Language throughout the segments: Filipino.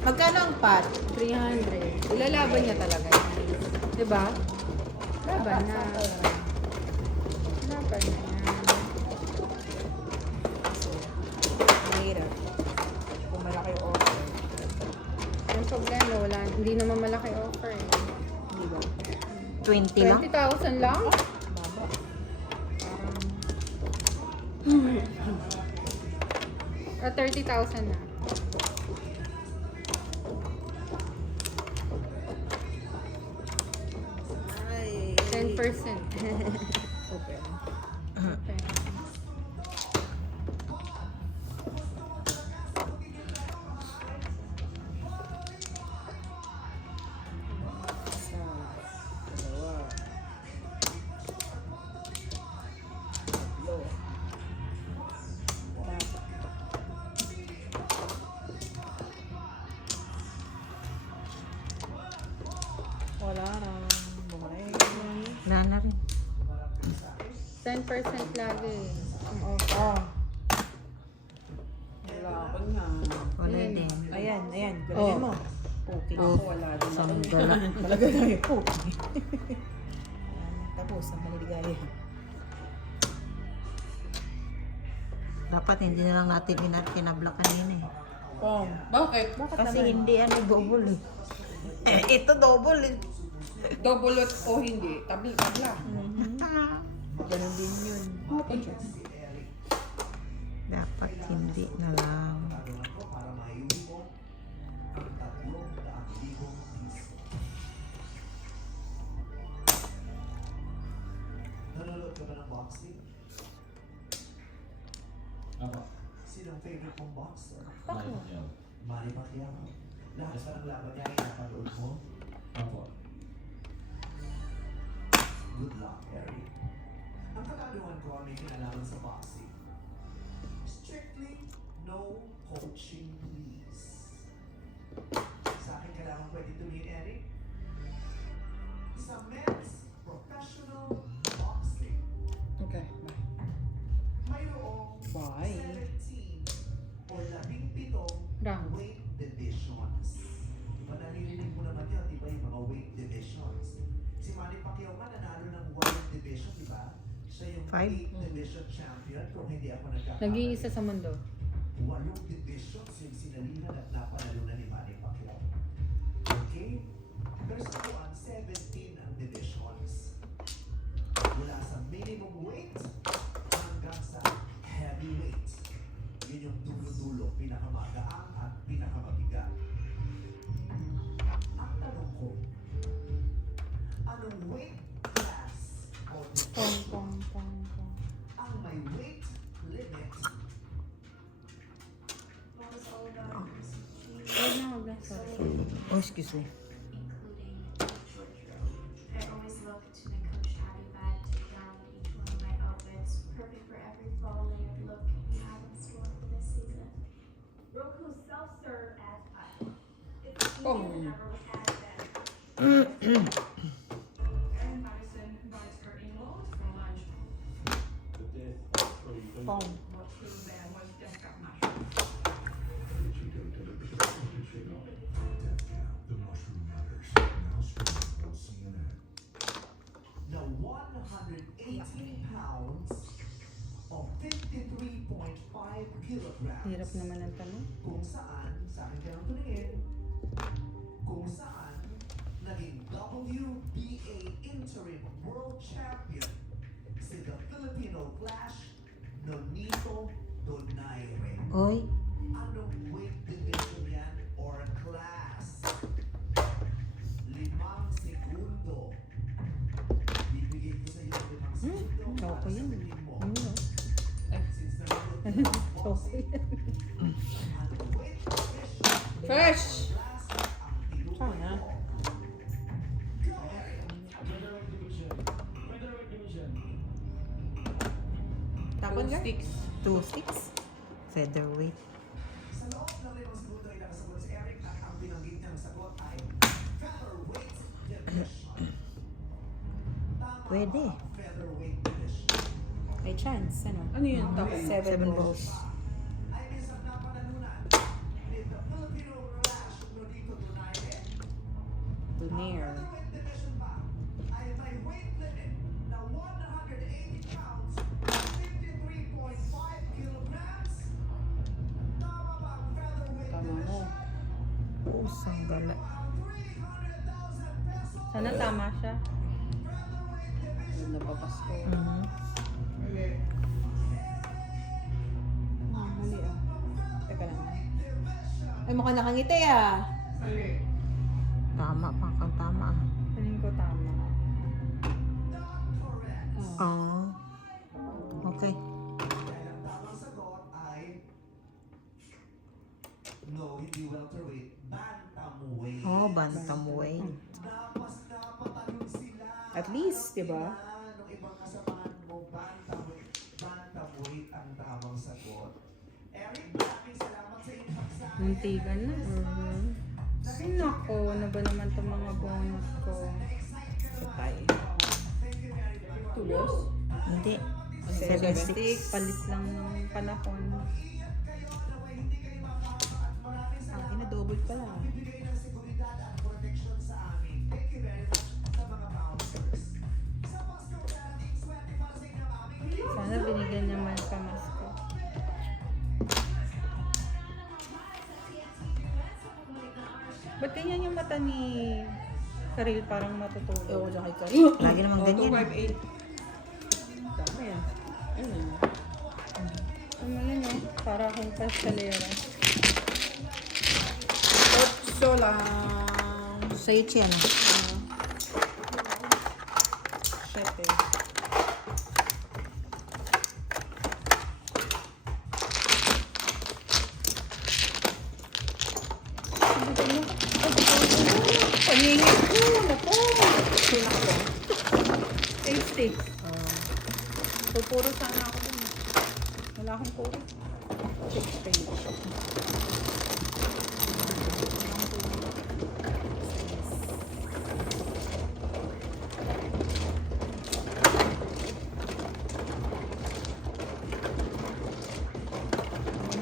Magkano ang pot? 300. Ilalaban niya talaga yan. Diba? Laban na. Laban na yan. Mahirap. Kung malaki offer. Yung problema, wala. Hindi naman malaki offer. Eh. Di ba? 20 lang? 20,000 lang? Baba. O 30,000 na. Ay. 10%. Okay. Okay. Isa. Dalawa. Tatlo. Apat. Wala na. Bumalik. Wala na rin. 10% lagi ang offer. Wala ako nga. Wala Ayan. din. Ayan, ayan. Oh. Galing mo. Poking Oh, ako. Wala din ako. sandala. Talaga tayo poking. Tapos, ang maligaya. Dapat hindi na lang natin kinabla kanina eh. Oh, bakit? Bakit Kasi naman? hindi double eh. Ito double eh. Double o hindi? Tabla. Ganon din yun. Dapat hindi na lang. Nanonood ka ba ng boxing? Ako. Sino ang favorite mong boxer? Pacquiao. Manny Pacquiao. Lahat pa ng laban niya ay napanood mo? Ako. Good luck, Eric. Ang katanungan ko ay may kinalaman sa boxing. Strictly no coaching, please. Sa akin kailangan pwede tumingin, Eric. Sa men's professional boxing, Okay, bye. mayroong Bye. 17 o 17 Rounds. weight divisions. Diba naririnig mo naman yun, diba yung mga weight divisions? Si Manny Pacquiao nga nanalo ng weight division, diba? Siya yung Five? 8 division champion, kung hindi ako nagkakamali. Nag-iisa sa mundo. 8 divisions yung sinalihan at napanalo na ni Manny Pacquiao. Okay? Pero sa tuwan, 17 ang divisions. Mula sa minimum weight hanggang sa heavyweight. Yun yung dulo-dulo, pinakamagaang at pinakamabigat. Ang tanong ko, anong weight class o Pong, pong, pong, pong. ang may weight limit? Huwag na, huwag na. Sorry. Oh, excuse me. including short drill. I always look to my coach Abby Bad to down each one of my outfits, perfect for every fall layered look we have in store for this season. Roku self-serve as ice. It's easier Oh. than ever with AdVent. Erin Madison provides her in-laws for lunch. Pong. What flew there was desktop mushroom. The mushroom matters. Now streaming on CNN. Now 118 pounds of 53.5 kilograms. Hirap naman ang tanong. Kung saan, sa akin ka nang tumingin, kung saan naging WBA Interim World Champion si the Filipino Clash Nonito Donaire. Oy, Anong weight division yan or class? 5 segundo. Bibigay ko sa iyo 5 segundo para okay yun. sagutin mo. Since nanonood ka ng boxing, anong weight division Fresh! class ang tinukoy Sana. mo? Go ahead! Tapon ka? 2.6. Featherweight. Sa loob ng 5 segundo ay nakasagot si Eric at ang binanggit niyang sagot ay featherweight division. Tama Pwede. ba ang featherweight division? May chance, ano? Ano yun? Tapos 7 7 balls. balls. Ay minsan napanalo Wala. Sana tama siya. Yun, napapasko. Mhm. Mali ah. Teka lang. Ay, mukhang nakangiti ah. Tama, pang tama. Tingin ko tama. Oh. Okay. Dahil ang tamang sagot ay no, hindi welterweight, bantamweight. Oh, bantamweight. Napas napatalon sila. At least, di ba? Nung ibang kasamahan mo, bantamweight ang tamang sagot. Eric, maraming salamat sa iyong pagsali. Muntikan na. Ay, nako. Ano ba naman itong mga bonus ko? Patay. Tulos? Hindi. 7-6. 7-6. Palit lang ng panahon. Ang ina-double pala. Bigay ng seguridad at protection sa amin. Thank you very much sa mga bouncers. Sa Pasko darating, swerte para sa inyo, aming Sana binigyan naman pamasko. Ba't ganyan yung mata ni Karil parang matutulog? Ewan dyan kay Karin. Lagi naman ganyan. 258. Dami yan. Ayun. Ano yun eh? Para akong paskalera. Otso lang. Sa yan. Siyete. Paningit ko! Naku! Sino ko? 86. Pupuro sana ako dun. Wala akong puro. 6 page.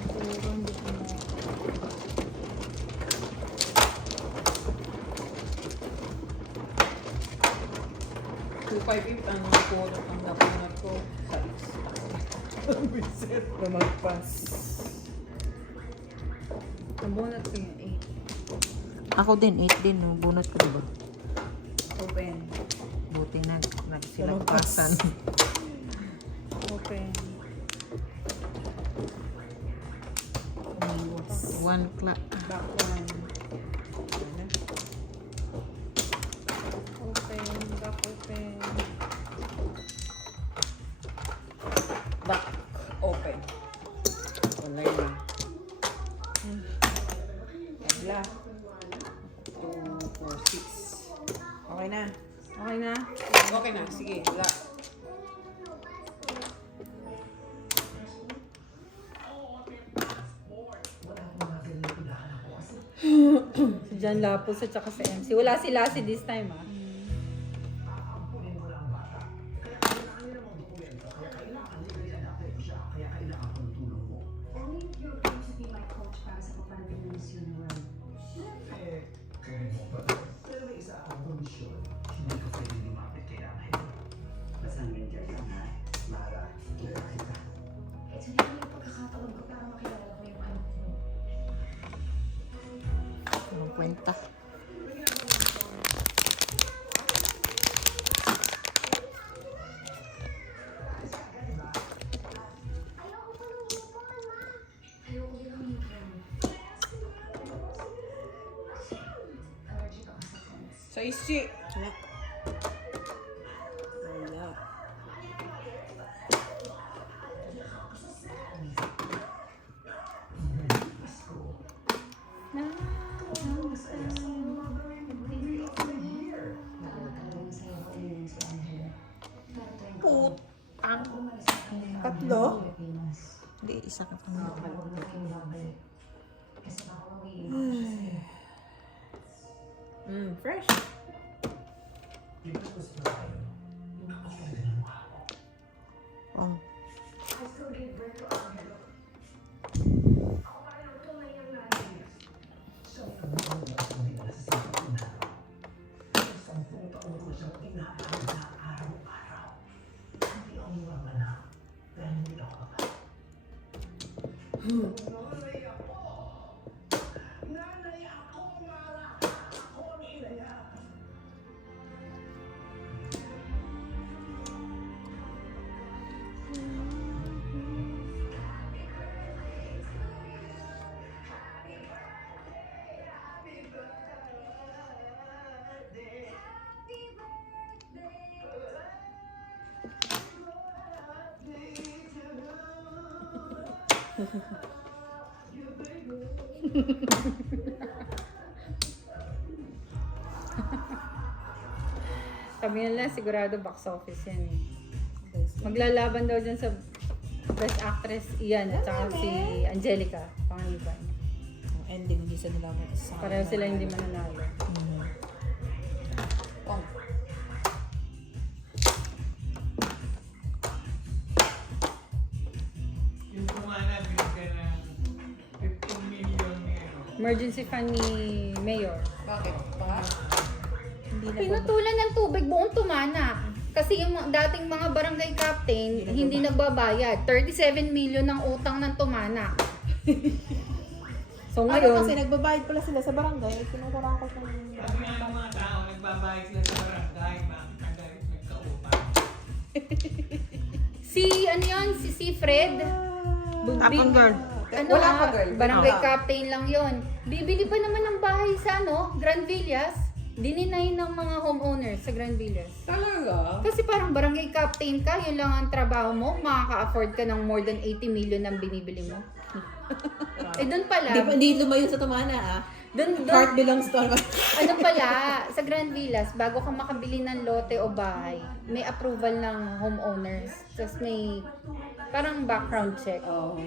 Puro, hindi ko na. 258 ang puro ang napunat ko. Bisit. Lumagpas. Ang bonus ko yung Ako din, 8 din. No? Bunot ko, diba? 8. Open. Buti nagsilagpasan. Open. 1 o'clock. Back one. Open. Back open. Back. Open. Wala yun. Tabla. 2, 4, 6. Okay na. Okay na? Okay na. Sige. Wala. Si John Lapus at saka si MC. Wala si Lassie this time ah. Only if you're going to be my coach para sa paparating na Miss Universe. Pero may isa akong kondisyon. Hindi ka pwede lumapit kay Angel. Basta nandiyan ka na, Mara, kita kita. Ito na yung pagkakataon ko para makilala ko yung anak mo. Ang kwenta. Ayoko pa ng uniform, ma! Ayoko din ng uniform. Allergic ako sa pants. Sa isi. Wala. Wala. Putang. Tatlo? Hindi, isa ka pa Fresh. Di ba gusto na tayo? Ang ganda ng mukha mo. Oh. I still gave birth to Angelo. Ako pa rin ang tunay niyang nanay. Siya ang buong lakas ng dinala sa sipag na. 10 taon ko siyang inaalaga araw-araw. Hindi ako mamanap dahil hindi ako kapal. Nanay ako! Nanay ako, Mara! Sabi nila, sigurado box office yan eh. Maglalaban daw dyan sa Best Actress, Ian, at saka si Angelica Panganiban. Ang ending, hindi sa nila masasama. Pareho sila hindi mananalo. Oh. Yung kumana, binigyan ng 15 million ni ano. Emergency fund ni Mayor. Bakit? Baka? Hindi na Pinutulan ng tubig buong Tumana. Kasi yung dating mga barangay captain, hindi nagbabayad. 37 million ng utang ng Tumana. So Ano ngayon, kasi nagbabayad pala sila sa barangay. Kinukurang ko sa Sabi nga ng mga tao, nagbabayad sila sa barangay, bakit nagayos nagkaupang? si Fred, Tapon girl. ano Wala pa, girl. barangay Wala. captain lang yon. Bibili pa naman ng bahay sa Grand Villas. Dininay ng mga homeowners sa Grand Villas. Talaga? Kasi parang barangay captain ka, yun lang ang trabaho mo, makaka-afford ka ng more than 80 million ang binibili mo. Eh doon pala, Hindi lumayo sa Tumana ah. doon, Heart belongs to ano pala, sa Grand Villas, bago ka makabili ng lote o bahay, may approval ng homeowners. Tapos may parang background check. Oh,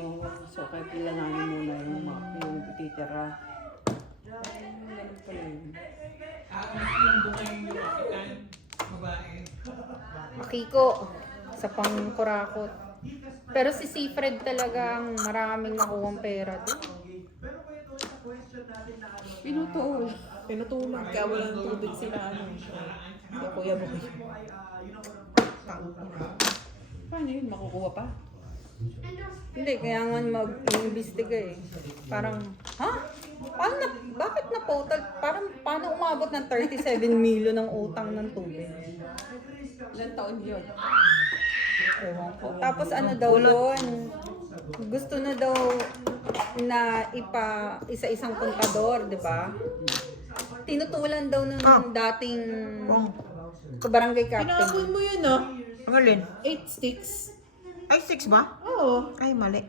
so kaya kailanganin muna yung titira. Ganun pala yun. Yung bukay yung kapitan, babae. Makiko, sa pangkurakot. Pero si Fred talagang maraming nakuhang pera doon. Pinutulan. Kaya walang tubig sila ano. Sa Kuya Boy. Paano yun? Makukuha pa? Hindi, kaya nga mag-iimbestiga eh. Parang, ha? Bakit na total? Parang, paano umabot ng 37 million ng utang ng tubig? Ilang taon yun? Ewan ko. Tapos ano daw doon? Gusto na daw na isa-isang kontador, di ba? Tinutulan daw ng dating barangay captain. Pinakapoy mo yun ah. Ang alin? 8 sticks. Ay, 6 ba? Oo. Ay, mali.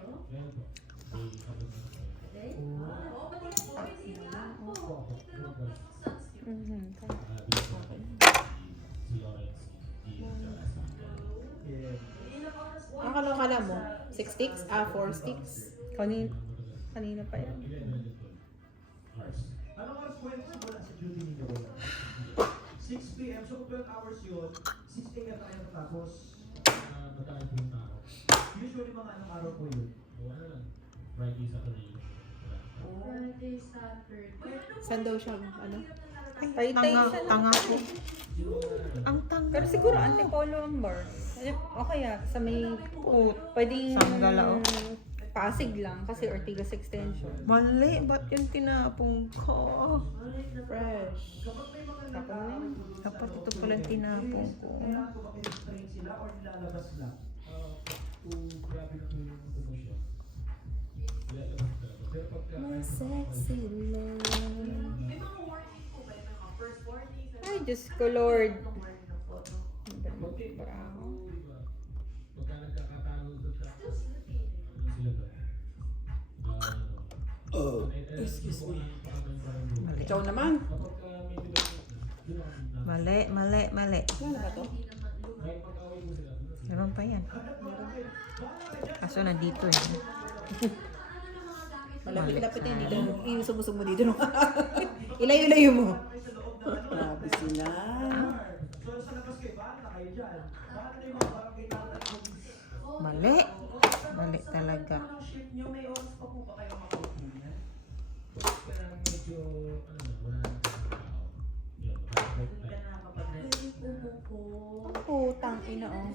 Ang kala mo? 6 sticks? 4 sticks? Kanina pa yan. Anong oras po yung simula sa duty ninyo? 6 p.m. So kung 12 hours yun, 6 a.m. na kayo natapos. Usually mga anong araw po yun? Friday, Saturday. Friday, Saturday. Saan daw siya? Ano? Taytay siya na. Tanga ko. Ang tanga. Pero siguro antipolo ang bar. O kaya sa may pwedeng Sanggala, oh. Pasig lang kasi Ortigas Extension. Mali, ba't yung tinapong ko? Fresh. Tapos na yun. Dapat ito pala tinapong ko. Train sila or nilalabas lang? Kung grabe na po yung promotion, ilalabas talaga. Pero pagka Ay, Diyos ko Lord. pagka nagkakatalo doon sa ano sila doon? Excuse me. Mali. Ikaw naman. Kapag may development na, doon ang Mali. Wala ba to? kahit pag-away mo sila, doon ang Meron pa yan. Kaso nandito eh. Malapit-lapit yan dito. Iusog-usog mo dito. Ilayo-layo mo. Grabe sila. So sa labas kayo, bahala na kayo dyan. Bahala na yung mga barangay natin. Mali. Mali talaga. Anong shift nyo? May oras pa po ba kayo makaupo na? kaya medyo, ano na, wala na tao. Yun, makakabot tayo. Putang ina oh.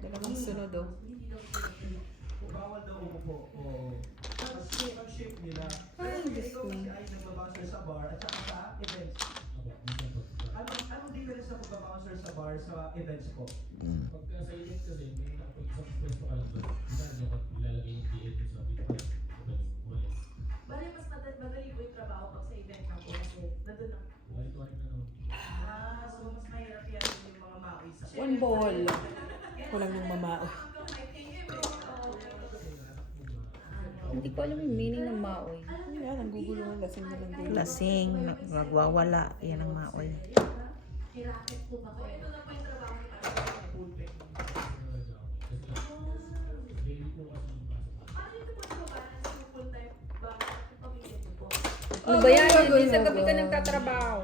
Talagang sunod oh. Bawal daw umupo. Kasi ang shift nila. Ay, Diyos Ikaw ko. kasi ay nagbabouncer sa bar at saka sa events. Anong difference sa pagbabouncer sa bar sa events po? Pagka sa event kasi, may nakapag-isang pwesto ka lang doon. Isa nyo ka ilalagay yung PA doon sa video. Wala. Bali, mas madali po yung trabaho pag sa event na po kasi nandun ang... Wali-wali na naman. So mas mahirap yan yung mga maoy sa... One ball. Kulang yung mamao. Hindi ko alam yung meaning ng maoy. Yan, ang gugulungan, lasing na lang gulo. Lasing, nagwawala. Yan ang maoy. May racket po ba kayo? Ito na po yung trabaho ni Pare. Daily po kasi yung pasok. Paano ito po sa baba ng full time ba? Pamilya niyo po? Ano ba yan? Hindi sa gabi ka nagtatrabaho.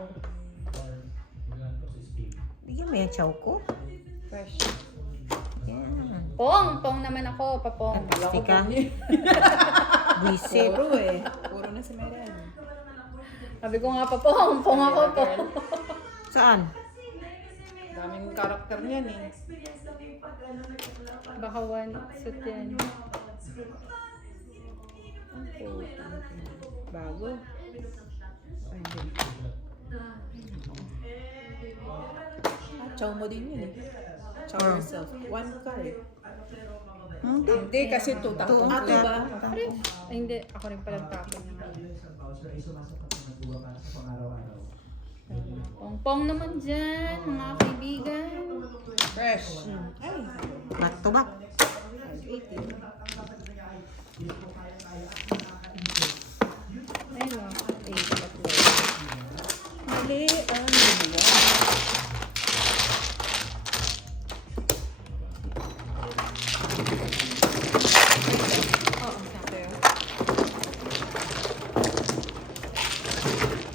Or maganda sa Spain. Bigyan mo yung chow ko. Fresh. Yan. Pong naman ako, papong. Pasti ka. Buisit. Puro eh. Puro na si Merian. Sabi ko nga pong ako po. Saan? Daming karakter niyan eh. Experience kami pag ano nagtatula. Baka one suit yan. Bago. Ay, hindi. Chow mo din yun eh. Chow yourself. One car eh. Hindi, kasi two tapo. Two, Diba? Ay, hindi. Ako rin palang tapon niya. Pong naman dyan, mga kaibigan. Fresh. Ay, Back to back. 580. Ayun o. Mali ang luwa. Oo, sabi o.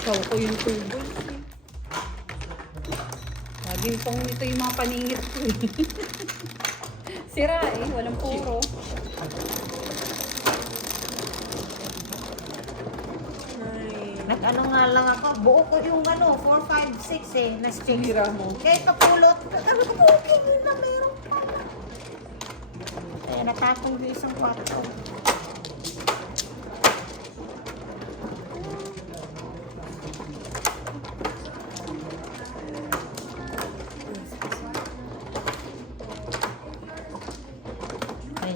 Chow ko yung tubo. Laging pong nito yung mga paningit ko eh. Sira eh, walang puro. Nag-ano nga lang ako. Buo ko yung 4, 5, 6 eh. Na-string. Hira mo. Kahit napulot. Sabi ko, okay yun na meron pa. Kaya natapong yung isang kwarto. Ay.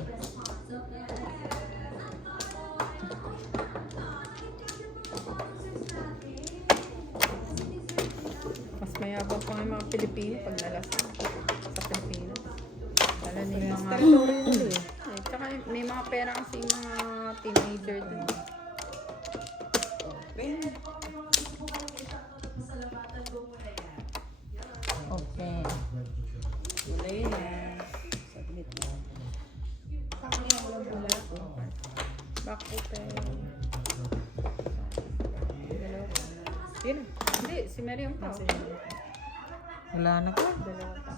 Mas mayabang pa nga yung mga Pilipino pag nalasang sa Pilipinas. Lalo na yung mga... Eh, tsaka may mga pera kasi yung mga teenager dun. Okay. Wala yun eh. Submit mo. Back open. Yun. Hindi, si Mariam pa. Wala na po. Dalawa pa.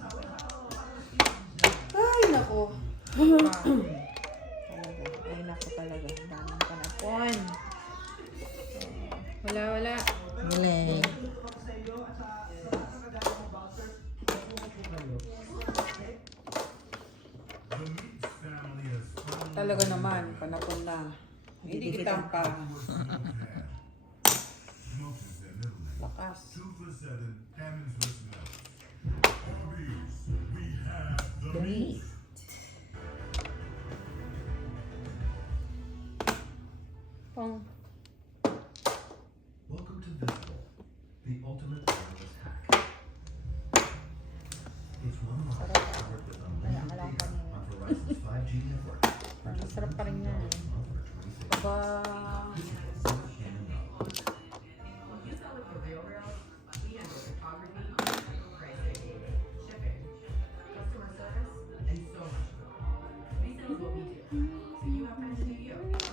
Ay, nako. Wow. Talaga. Ay, nako talaga. Daming panapon. Wala. Huli. Talaga naman, panapon na. Hindi kita pa. Lakas. Three. Pong. Welcome to Visible, the ultimate wireless hack. It's one of our powered with unlimited data on Verizon's 5G network. Sarap pa rin na. Aba.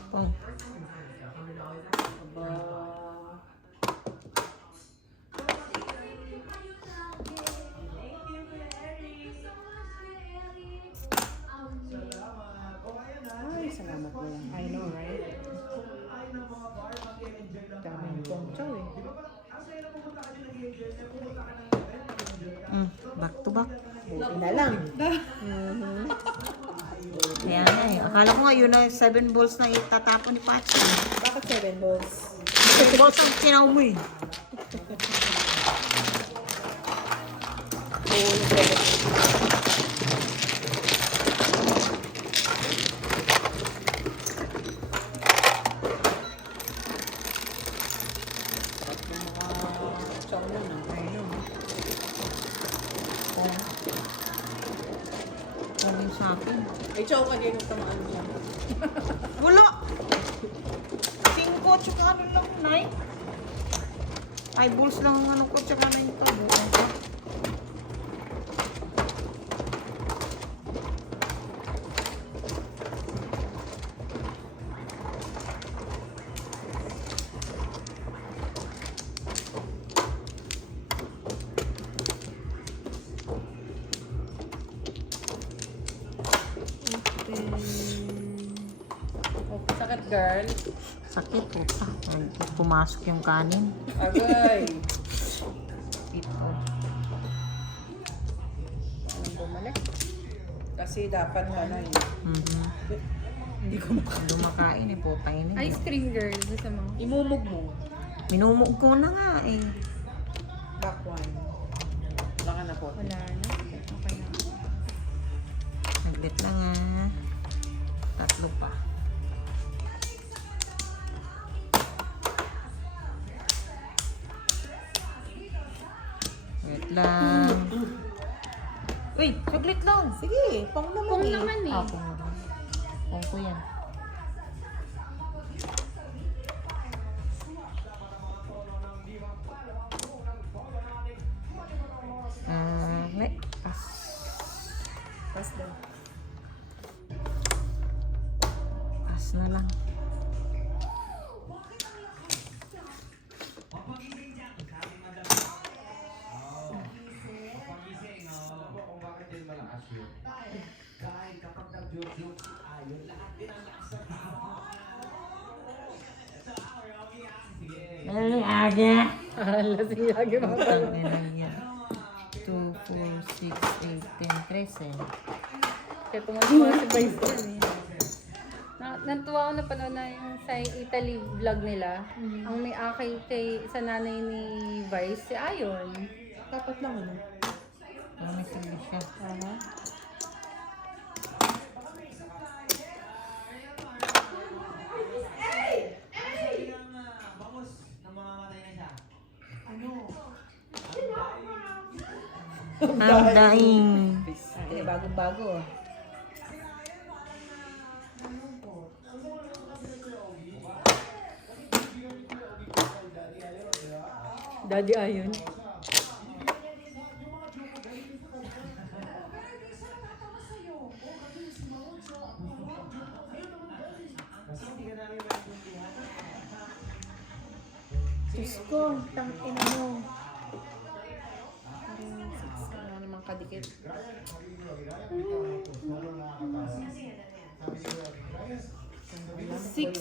Pong. Aba. Ay, salamat mo lang. I know, right? Daming pongchow eh. Back to back. Buti na lang. Kaya na eh. Akala ko nga yun na 7 balls na itatapon ni Pachi. Bakit 7 balls? 7 balls ang sinaw mo eh. Chow na na. Ayun. Coming sa akin. Ay, chow ka din yung tamaan mo. Wala! at saka ano lang, Nay. Eyeballs lang ang ano ko, tsaka na yung kabuo ko. Oh, sakit, girl. Sakit po pa. Pumasok yung kanin. Agay. Ito. Anong bumalik? Kasi dapat ano eh. Hindi ko makain eh, putang ina. Ice cream, girl. Gusto mo? Imumog mo. Minumog ko na nga eh. Back one. Baka na po. Wala na. Okay na. Naglit lang ah. Tatlo pa. Wait lang. Uy, saglit lang. Sige, pang naman Kung eh. naman eh. Ako. Kung ko yan. Pas. Pass daw. Pas na lang. Kahit kapag nag-joke-joke si Ayon, lahat din ang nasa Lasing lagi mga tao. 2, 4, 6, 8, 10, 13. Kaya tumawa si Vice yan eh. Natuwa ako na panood na yung sa Italy vlog nila. Ang may akay kay sa nanay ni Vice, si Ayon. Dapat lang ano. May saglit siya. Ang daing. Eh, bagong-bago. Daddy Ayon. Diyos ko, tangina mo. Ano naman kadikit. Six.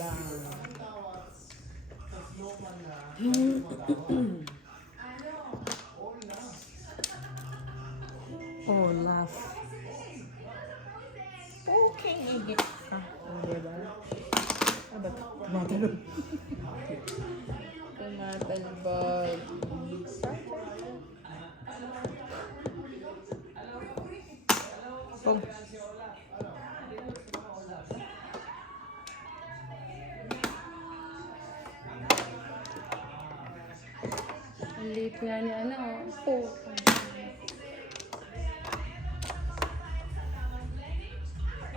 Olaf. Okay, igit ka. Diba? Ah, ba't tumatalon? Tumatalbog. Pong. Ang late nga ni ano. Oh.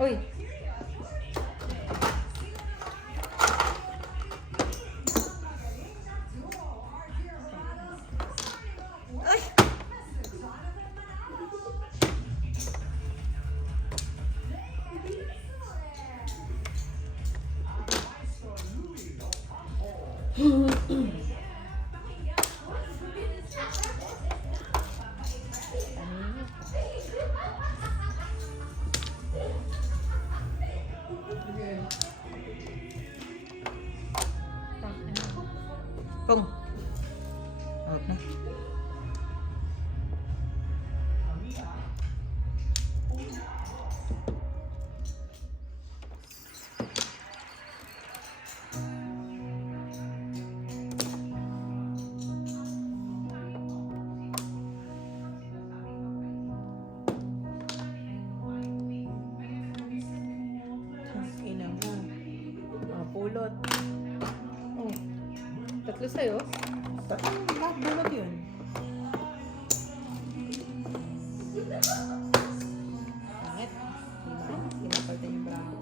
Uy. Pong. Out na. Ina mo. Mga pulot. Oh. Tatlo sa'yo? Lahat bulot yun. Pangit. Diba? Pinapalitan yung braho.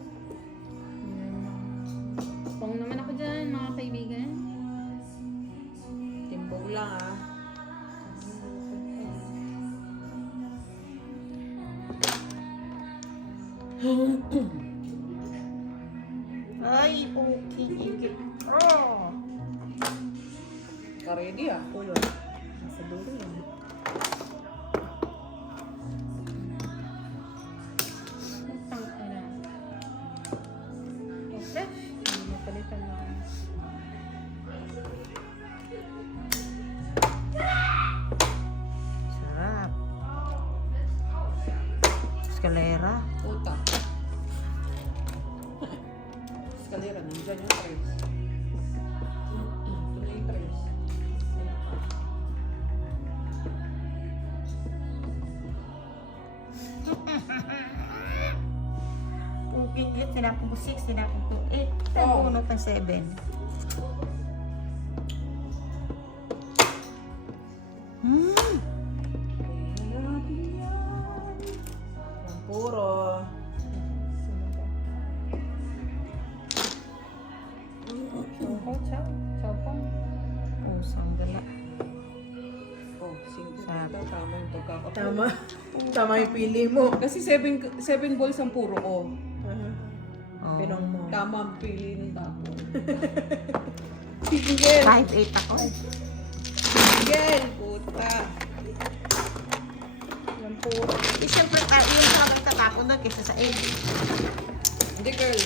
Pong naman ako dyan, mga kaibigan. ready ah. Tuloy. Nasa dulo yan. Okay. Napalitan mo. Sarap. Escalera. Puta. Escalera, nandyan yung trays. Ito na yung trays. Puking yun, sinapong ko 6, sinapong ko 8. Oh. Punot ng 7. Ang puro. Chopong. Pusang gala. Oh, single. Sarap. Ito, tama yung pagkakapuro. Tama. Tama yung pili mo. Kasi 7 balls ang puro ko. Oh. Pinong mo. Tama ang pili ng tapo. Single. 5-8 ako. Single. Puta. Yung puro. Eh, siyempre, yun sa kamang tatapon doon kaysa sa 8. Hindi girl.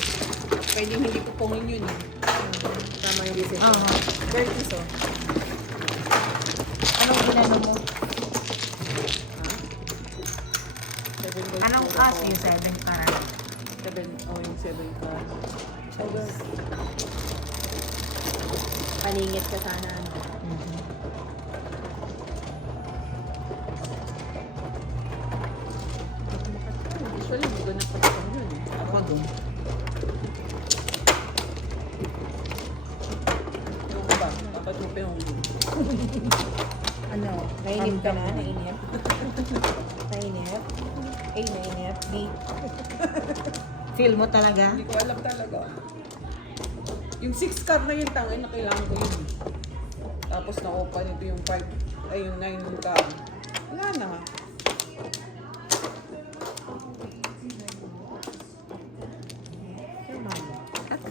Pwedeng hindi ko pongin yun eh. Tama yung decision. Oo. Girl, iso. Anong ginano mo? 7 balls. Anong puro class? ko. Yung 7 para. 7. Oh, yung 7 ka. So, girl. Paningit ka sana. Usually, hindi ko napagpapang yun eh. Ako doon. Yung ba? Dapat mo pa yung Ano? Nainip ka na? Nainip? Nainip? A, nainip. B. Feel mo talaga? Hindi ko alam talaga. Yung 6 card na yun, tangin na kailangan ko yun. Tapos na-open ito yung 5, ay yung 9 card. Wala na.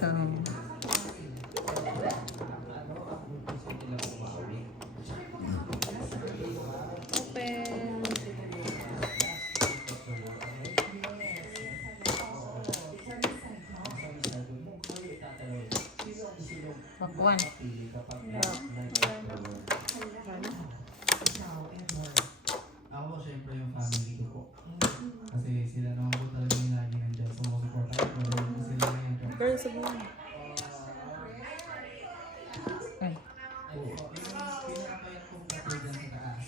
Ako. Open. Pakwan. Ako, syempre yung family ko po. Kasi sila naman po talaga yung lagi nandiyan sumusuporta. Pero sila na yung Girl, sabihin. Ay. pinakapayat kong kapag dyan sa taas.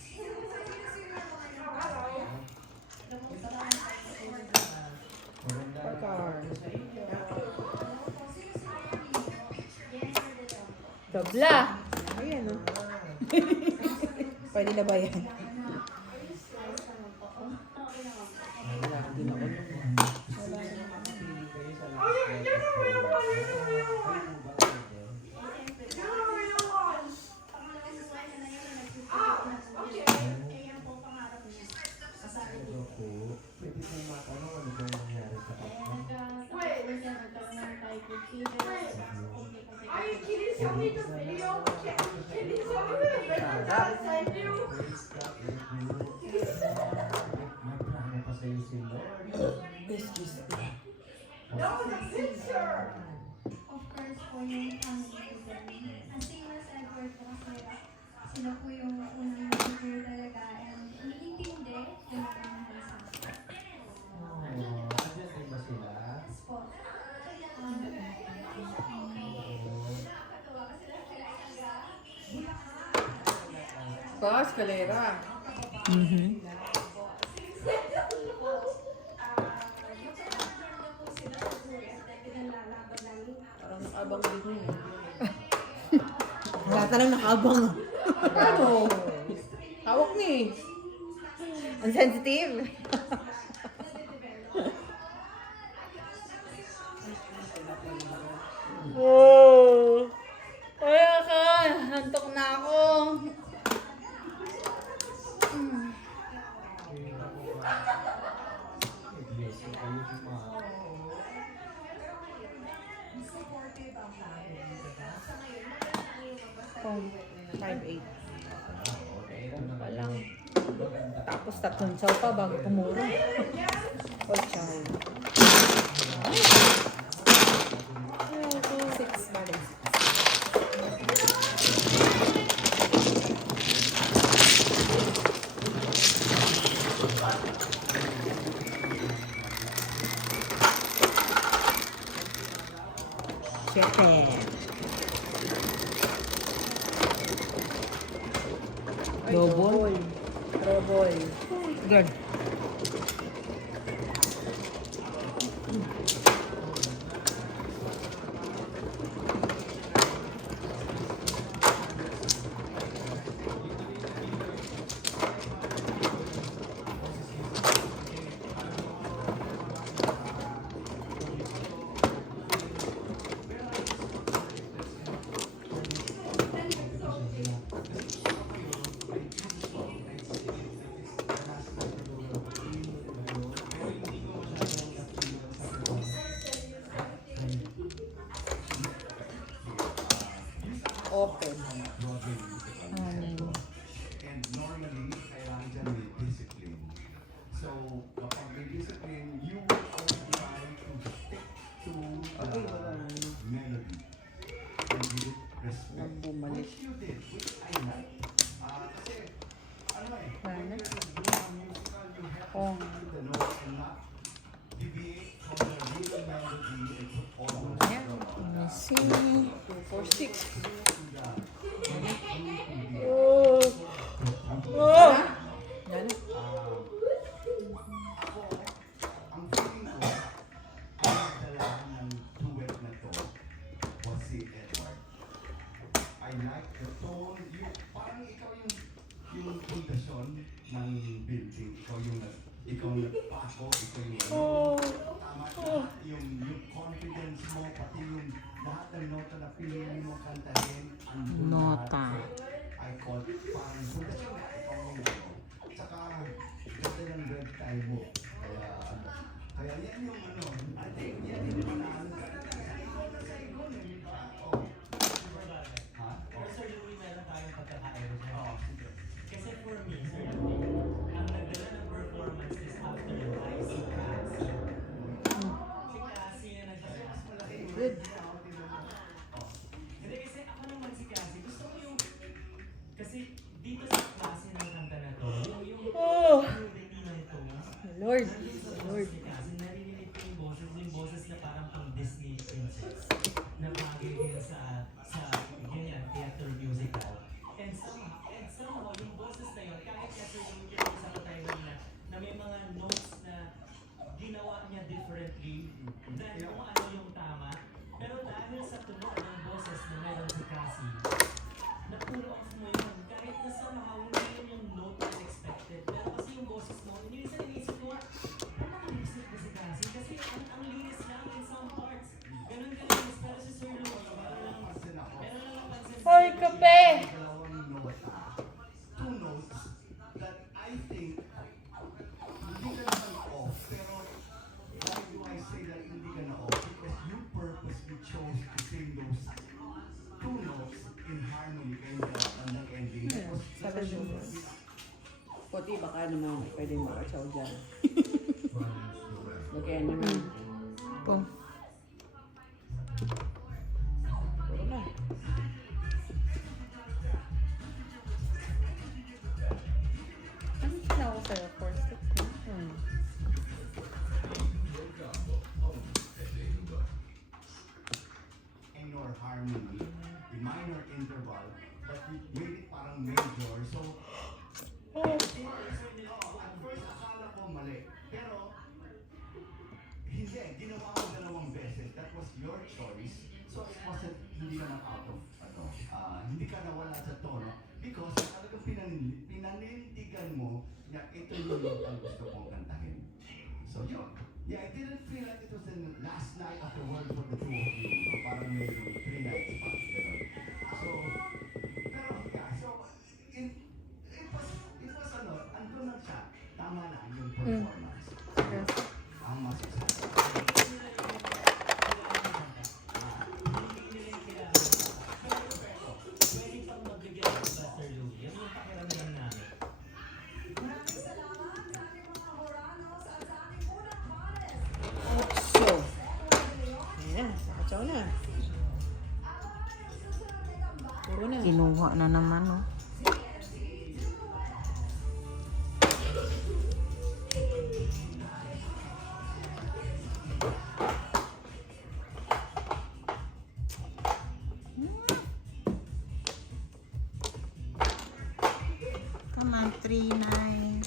Card. Dobla. Ayan o. Pwede na ba yan? Of course po yung family ko din. As same as Edward po kasi sila po yung unang nag-figure talaga and iniintindi yung pagmamahal sa akin. Yes po. Pa, escalera. Parang nakabang din yun eh. Wala talang nakabang. Ano? Hawak ni eh. Ang sensitive. Oh. Kaya ka. Hantok na ako. 5'8". Walang. Tapos 3 chow pa bago pumuro. Oh, chow. 6 bali. Siyete. Double. Trouble. Good. Open. And normally, kailangan dyan may discipline. So, kapag may discipline, you will always try to stick to the melody and give it respect. Bumalik. Which you did, which I like. Kasi, ano eh, when Ano? you're doing a musical, you have to Oh. stick to the note and not deviate from the real melody and put all those Yeah. Let's see. 2, 4, 6. Yan. Ang feeling ko, ang nagdala ng duet na to was si Edward. I like the tone, parang ikaw yung pundasyon ng building. Ikaw nagpako, ikaw yung tama yung confidence mo, pati yung lahat ng nota na pinili mo kantahin, andun Nota. lahat. I call it parang pundasyon na ikaw yung tsaka ganda ng red tie mo. Kaya yan yung ano, I think yan yung panalo ka. Sa igon eh, di ba? Oh. Ha? Pero Sir Louie, meron tayong pagkakaiba dyan. Oo, sige. Kasi for me, Sir Louie, ang nagdala ng performance is after your eyes, si Cassie. Si Cassie na nagdala. Good. Hindi kasi ako naman si Cassie, gusto ko yung, kasi dito sa klase ng kanta na to, yung purity ng tones, Lord. nandun sa Lord. voice ni Cassie, naririnig ko yung boses na parang pang Disney princess, na bagay din sa ganyan, theater musical. And somehow, yung boses na yun, kahit kasi yung kinasa ko tayo na may mga notes na ginawa niya differently than kung ano yung tama. Pero dahil sa tunog ng boses na meron si Cassie, napuro off mo yun. Kahit na somehow, hindi yun yung note na expected. Pero kasi yung boses mo, minsan inisip ko, nakalinisip ko si Cassie. Kasi ang linis lang in some parts. Ganun kalinis. Pero si Sir Louie, meron lang napansin sa Hoy, kape! Dalawang nota. 2 notes that I think hindi ka naman off. Pero why do I say that hindi ka na off? Because you purposely chose to sing those 2 notes in harmony kayo ang nag-ending. Puti, baka naman pwede makachaw dyan. Okay naman. Po. Puro na. Ano sinawa sa'yo? 4-6 na? Minor harmony, the minor interval, but you made it parang major. So, at first akala ko mali. Pero, hindi. Ginawa ko 2 beses. That was your choice. So, it wasn't, hindi naman out of, hindi ka nawala sa tono. Because talagang pinanindigan mo na ito yung ang gusto kong kantahin. So, yun. Yeah, I didn't feel like it was the last night of the world for the 2 of you. So, parang may 3 nights pa. Ganun. So, pero, yeah, so, it was andun lang siya. Tama lang yung performance. Yes. Ang masasaya. pwede pang magbigay ng na. Kinuha na naman, oh. Come on, 3-9.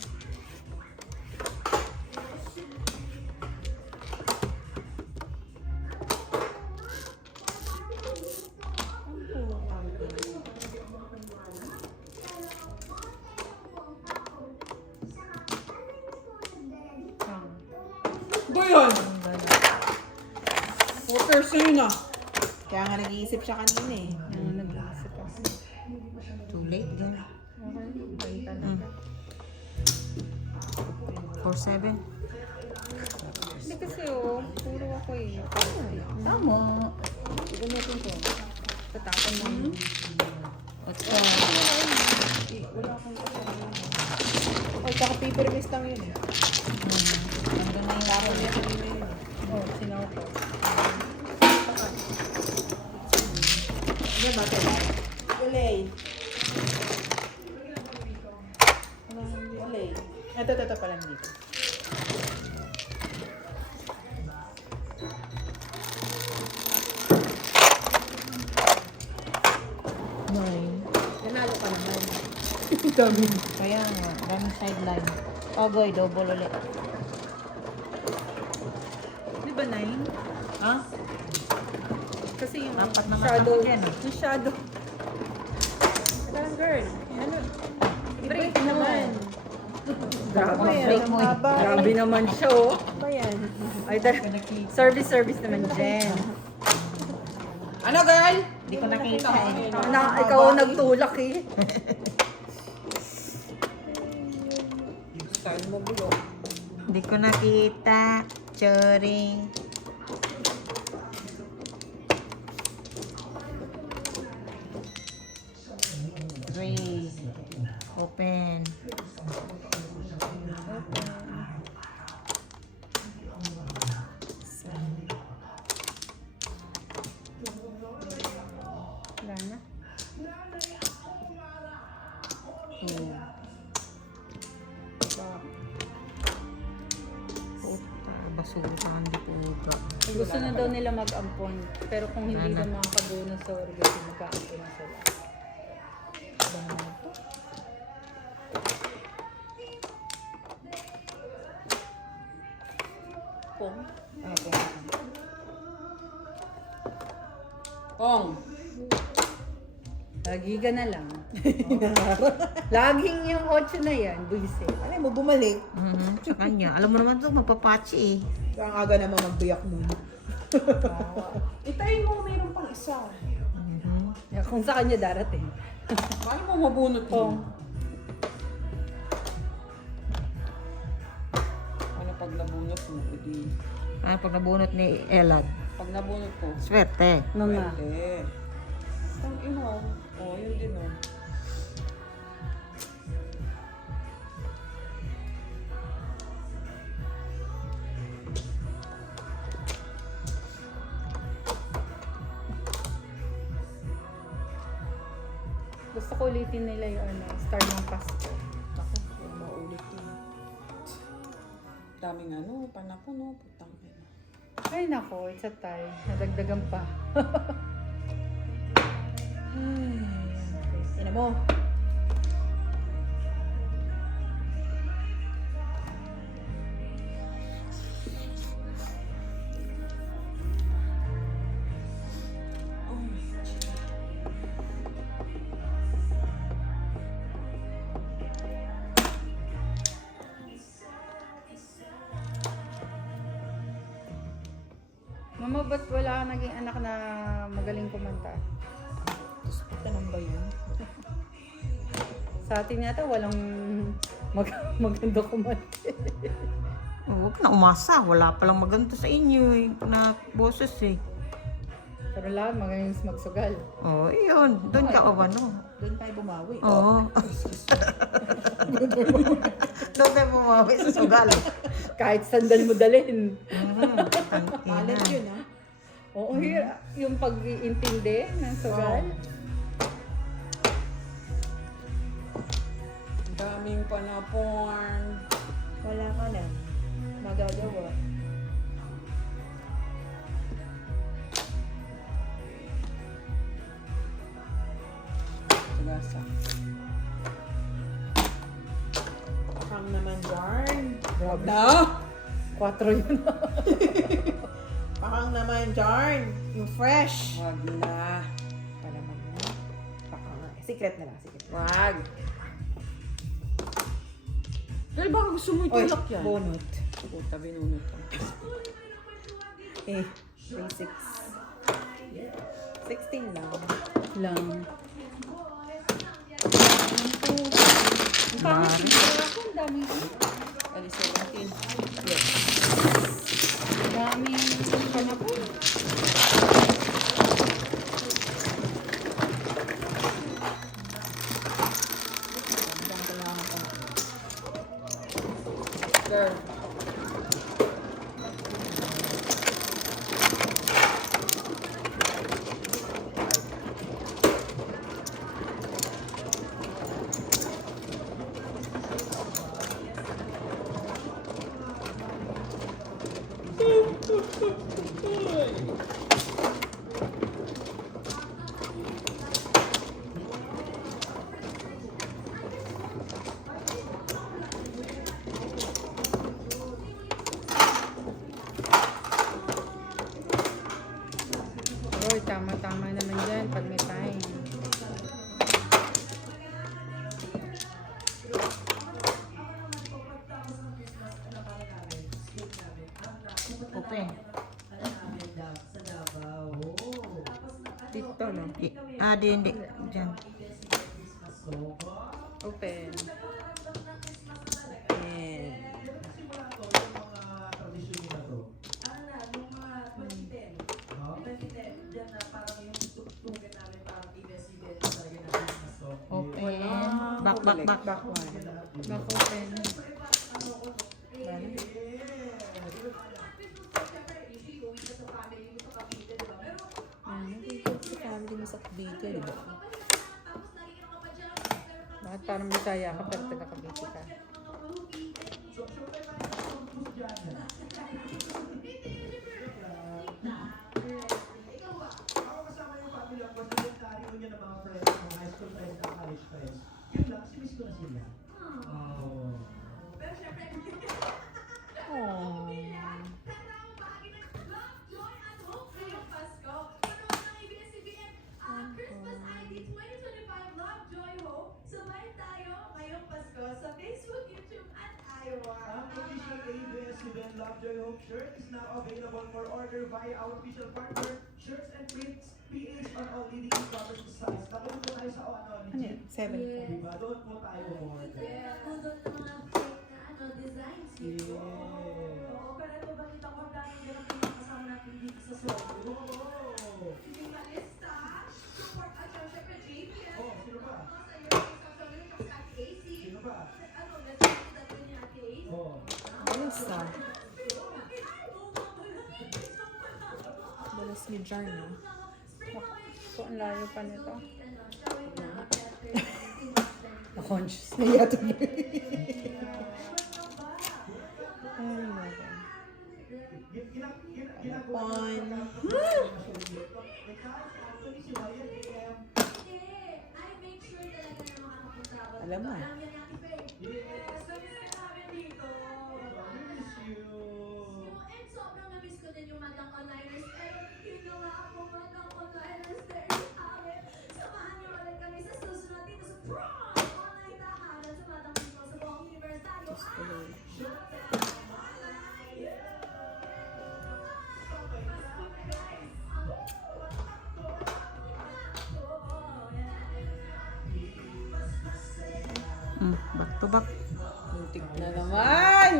Ba yun? Water sa'yo na. Kaya nga nag-iisip siya kanina eh. Yung nag-iisip ako. Too late din. Okay, bait talaga. 4-7. Hindi kasi puro ako eh. Tama. Gamitin ko. Tatapon mo. Wala akong kasama. Ay, tsaka paper mist lang yun eh. Nandun na yung Tapon niya kanina yun. Oh, sinaw ko. Ano ba tayo? Ulay. Ulay. Ito pala dito. Nanalo ka naman. Kaya nga, daming sideline. Oh boy, double ulit. Di ba 9? Ha? Kasi yung Dapat naman Shadow. ako dyan. yung shadow. Parang girl. Ano? Break naman. Grabe. Break mo eh. Grabe naman siya oh. Ba yan? Ay, service naman dyan. Ano girl? Hindi ko nakita eh. Ikaw ang nagtulak eh. Style mo bulok. Hindi ko nakita. Choring. Three. Open. Wala na. Two. Basura, hindi po uga. Gusto na daw nila mag-ampon. Pero kung hindi na makakabonus sa orgasm, mag-aampon na sila. Pong. Pong. Lagi ka na lang. Laging yung 8 na yan, buise. Ano mo bumalik? Sa kanya. Alam mo naman ito, magpapachi eh. Ang aga naman magbiyak mo. Itayin mo, mayroon pang isa. Kung sa kanya darating. Paano mo mabunot mo? Ano pag nabunot mo? Edi, Ah, pag nabunot ni Elad. pag nabunot ko, Swerte. Nga. pwede. Ang ino. Oh, yun din oh. Gusto ko ulitin nila yung star ng Pasko. Ako, huwag maulit yun. Daming ano, panako no, putang ina. Ay nako, it's a tie. Nadagdagan pa. Ina mo. Mama, ba't wala kang naging anak na magaling kumanta? Tanong ba yun? Sa atin yata walang maganda kumanta. Oh, huwag na umasa. Wala palang maganda sa inyo eh. Na boses eh. Pero lahat magaling magsugal. Oh, yun. Doon ka o ano? Doon tayo bumawi. Oo. Doon tayo bumawi sa sugal. Kahit sandal mo dalhin. Talent yun ha. Oo, yung pag-iintindi ng sugal. daming panaporn. Wala ka na. Magagawa. Gasa. Pakang naman yarn. Grabe. Na? 4 yun. Pakang naman yarn. Yung fresh. Wag na. Para naman na. Baka nga. Secret na lang. Secret. Wag. Dahil baka gusto mo Oy, itulak yan. bunot. Puta, binunot ko. Eh, basics. 16 lang. Lang. Mari. Ang pangit yung ako, ang dami. Ali 17. Daming panapon. Hanggang kailangan pa na. Girl. Oy, tama-tama naman dyan pag may time. Open. Dito, no? Hindi. Diyan. Open. And open. Back one. Back open. Ikot sa family mo sa Cavite, di ba? Bakit parang Bisaya ka pero taga-Cavite ka? Ako kasama yung family ako, secretary niya ng mga friends, mga high school friends, at college friends. Yun lang, kasi miss ko na sila. Oh. Pero syempre, Oh. Christmas ID 2025 Love, Joy, Hope. Sabay tayo ngayong Pasko sa Facebook, YouTube, at Iowa. Ang official ABS-CBN Lovejoy Hope shirt is now available for order via our official partner, Shirts and Prints, PH on all leading e-commerce sites. Napunod po tayo sa ano, Ano yan? 7 po. Diba? Doon po tayo order. Pudot ng mga fake na designs. Yeah. Oo, pero ito balita ko dahil yan ang pinakasama natin dito sa Soho. Oh! Yung malista, support at syempre JPL. Oh, sino ba? Sa iyo, isang sabi ng Ate AC. Sino ba? Ano, let's see that ni Ate AC. Oh. Balas na. Balas ni Jarn, no? So, ang layo pa nito. Na-conscious na yata. Ay, naku. Pon. Alam mo. And sobrang na-miss ko din yung Madang Onliners. Pero hindi na nga ako Madang Onliners. There you have it. Samahan niyo ulit kami sa susunod dito sa Prime Online Tahanan sa Madang Mismo sa buong universe tayo. Back to back. Muntik na naman.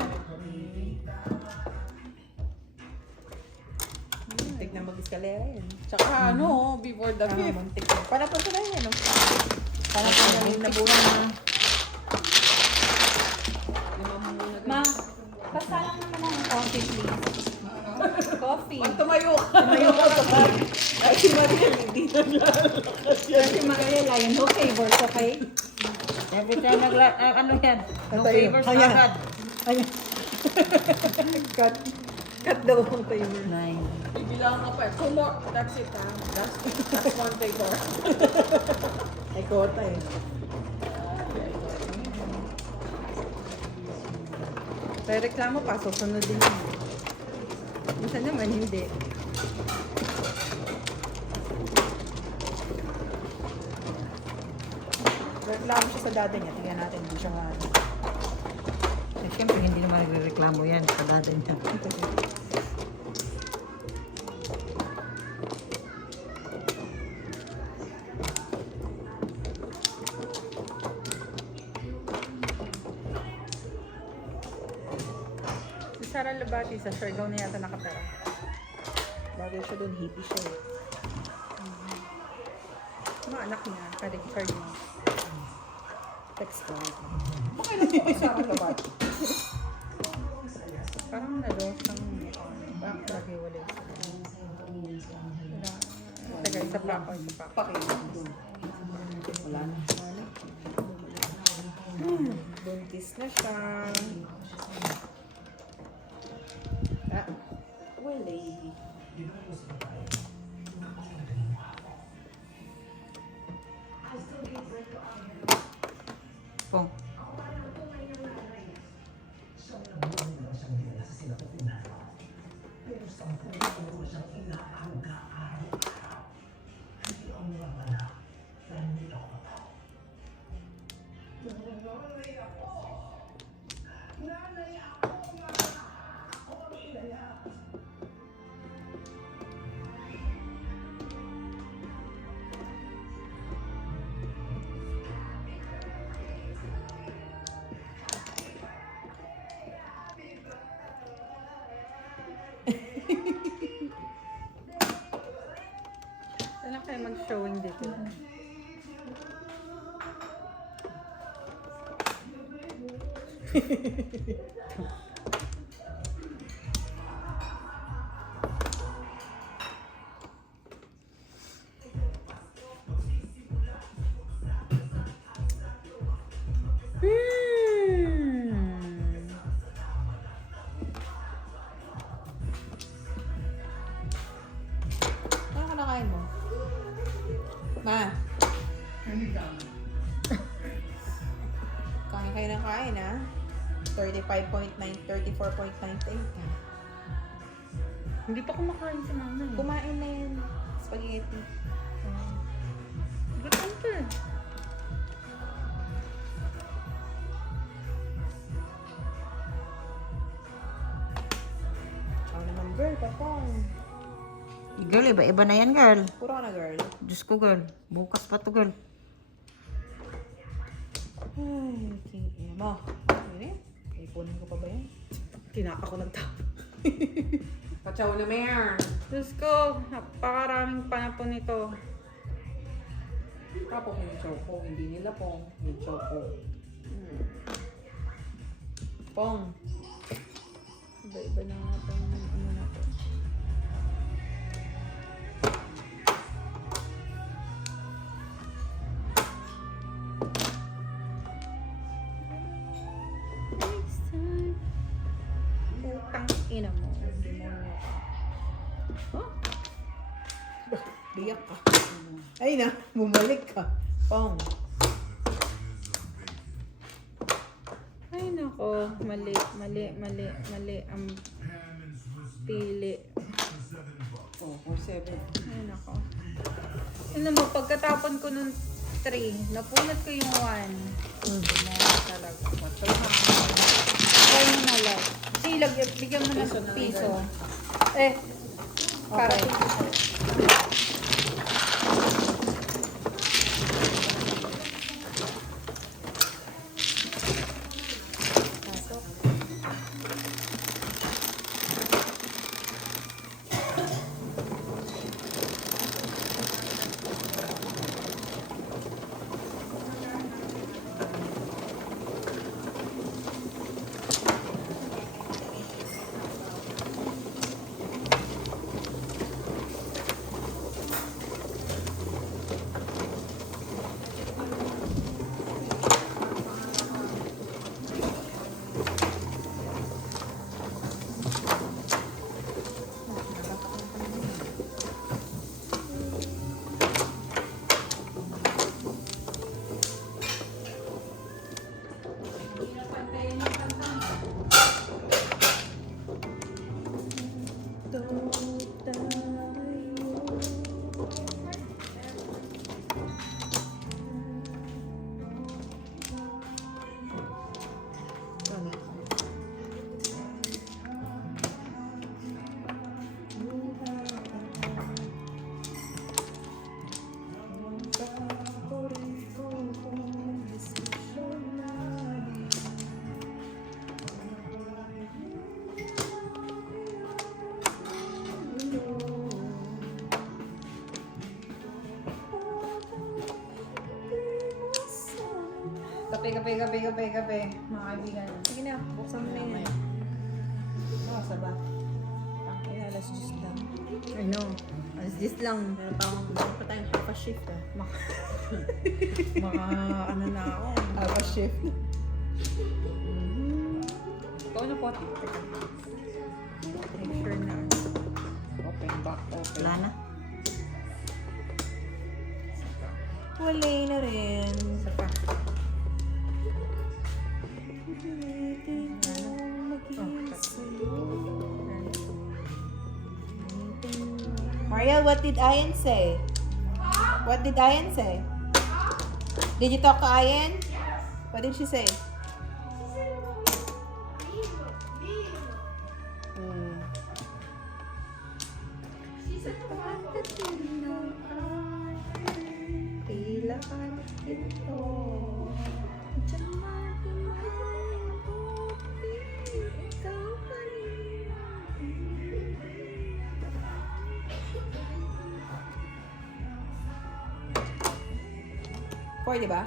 Muntik na mag-eskalera yan. Tsaka ano, before the Ah, 5th. muntik na. Para pa sila yan, no? Para pa na yung nabunan na. Ma, basta lang naman ang coffee, please. Coffee. Pag tumayo ka. Tumayo ka sa Ay, si Maria, hindi na niya. Si Maria, Lion Hook favors, okay? Every time ano yan? No Tayo. favors Ayan. agad. Ayan. Cut daw ang timer. 9. Bibilang ka pa. 2 more. That's it ha. That's one favor. Ay, kota eh. May reklamo pa, susunod din yun. Minsan naman hindi. Reklamo siya sa dati niya. Tingnan natin, hindi siya nga. Eh, siyempre, hindi naman nagreklamo yan sa dati niya. Si Sara Labati sa Siargao na yata nakatara. Bagay siya doon, hippie siya eh. Mga anak niya, credit card niya. Text ko. Parang nalos ang lagi wala sila. Taga isa pa ako, isa pa ako. Pakilang doon. Wala na. Buntis na siya. Ah, wala eh. Pong. Saan kayo mag-showing dito? Ano ka nakain mo? Ma. Kain kayo ng kain ha. 35.9, 34.98. Hindi pa kumakain si mama eh. Kumain na yun. Spaghetti. Gutom ka eh. Ako naman girl, papong. Girl, iba-iba na yan, girl. Puro ka na girl. Diyos ko, girl. Bukas pa to, girl. Ay, king mo. Ano yan? Ipunin ko pa ba yan? Kinaka ko ng tao. Pachaw na mayor. Diyos ko, napakaraming panapon nito. Tapos yung choco, hindi nila pong. Yung choco. Pong. Iba-iba na nga itong ano na to. Putang ina mo. Demonyo ka. Huh? Biyak ka. Ay na, bumalik ka. Pong. Ay nako, mali ang pili. Oh, 4-7. Ay nako. Ano mo, pagkatapon ko nung 3, napunot ko yung 1. Demonyo talaga. Try mo na lang. Silag, bigyan mo Piso ng na lang, piso. girl. Eh, para Okay. Kape. Mga kaibigan. Sige na, buksan mo na yan. Saba. Alas 10 lang. I know. Alas 10 lang. Meron pa tayong half a shift Mga ano na ako. Half a shift. Ikaw na po, tita. Make sure na. Open back, open. Wala na. Wala na rin. Isa pa. Mariel, what did Ian say? What did Ian say? Did you talk to Ian? What did she say? Four, di ba?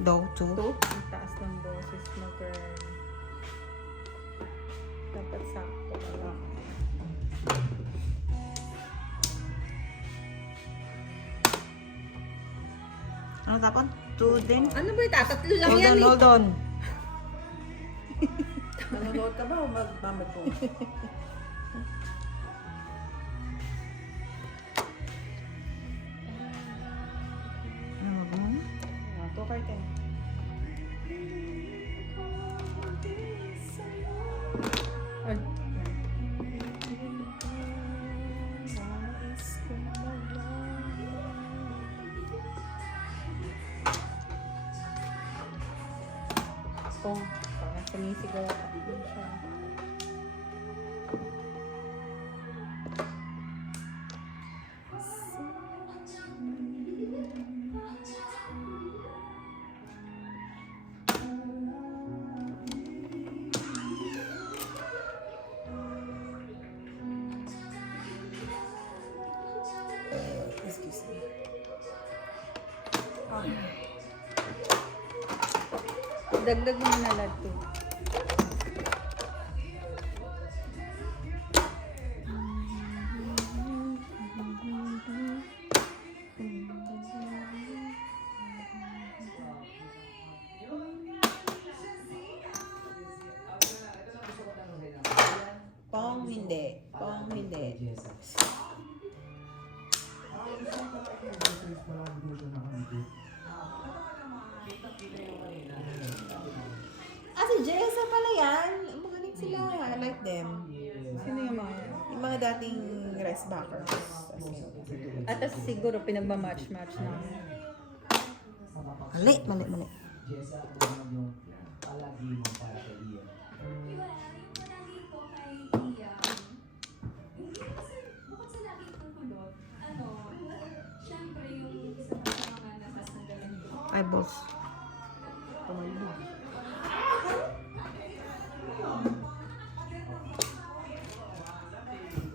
Do, two. Ang taas ng boses mo, girl. Dapat sakto ka lang. Ano tapon? Two din? Ano ba yung tatatlo lang yan eh? Hold on. Nanonood ka ba o magmamad ko? Two curtain. Ay, kung parang sumisigaw ako siya. Excuse me. Dagdag mo na lahat to. Pong hindi. Pong hindi. Ah, si Jessa pala yan. Magaling sila. I like them. Sino yung mga yan? Yung mga dating rest backers. At tas siguro pinagmamatch-match na. Mali. Jessa, ano naman yung palagi mo para kay Ian? Diba, yung palagi ko kay Ian, hindi kasi bukod sa lagi kong kulot, syempre yung isa pa sa mga nasasanggalan ko. Eyeballs.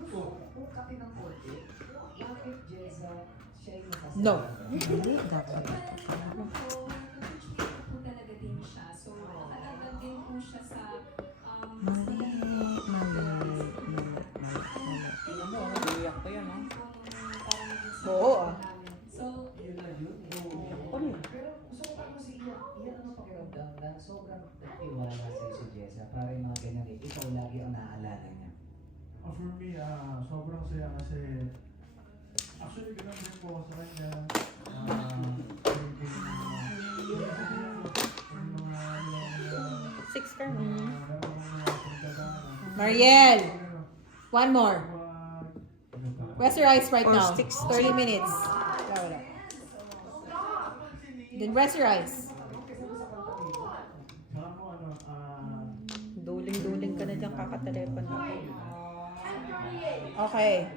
Kung kape ng konti, bakit Jessa siya yung nakasama? No. Hindi. Dapat. Po talaga din siya. So, nakadagdag din po siya sa Mali. Tingnan mo, iyak ko yan, ha? Oo, ah. So, Yun na yun. Ano? Pero gusto ko parang si Ian. Ian ano pakiramdam na sobrang nagtiwala sa'yo si Jessa para yung mga ganyan eh. Ikaw lagi ang naaalala niya. For me, sobrang saya kasi actually ganun din po ako sa kanya. Six ka na. Mariel. One more. Rest your eyes right now. 30 minutes. Wala. Then rest your eyes. Duling-duling ka na dyan, kakatelepon na. Okay.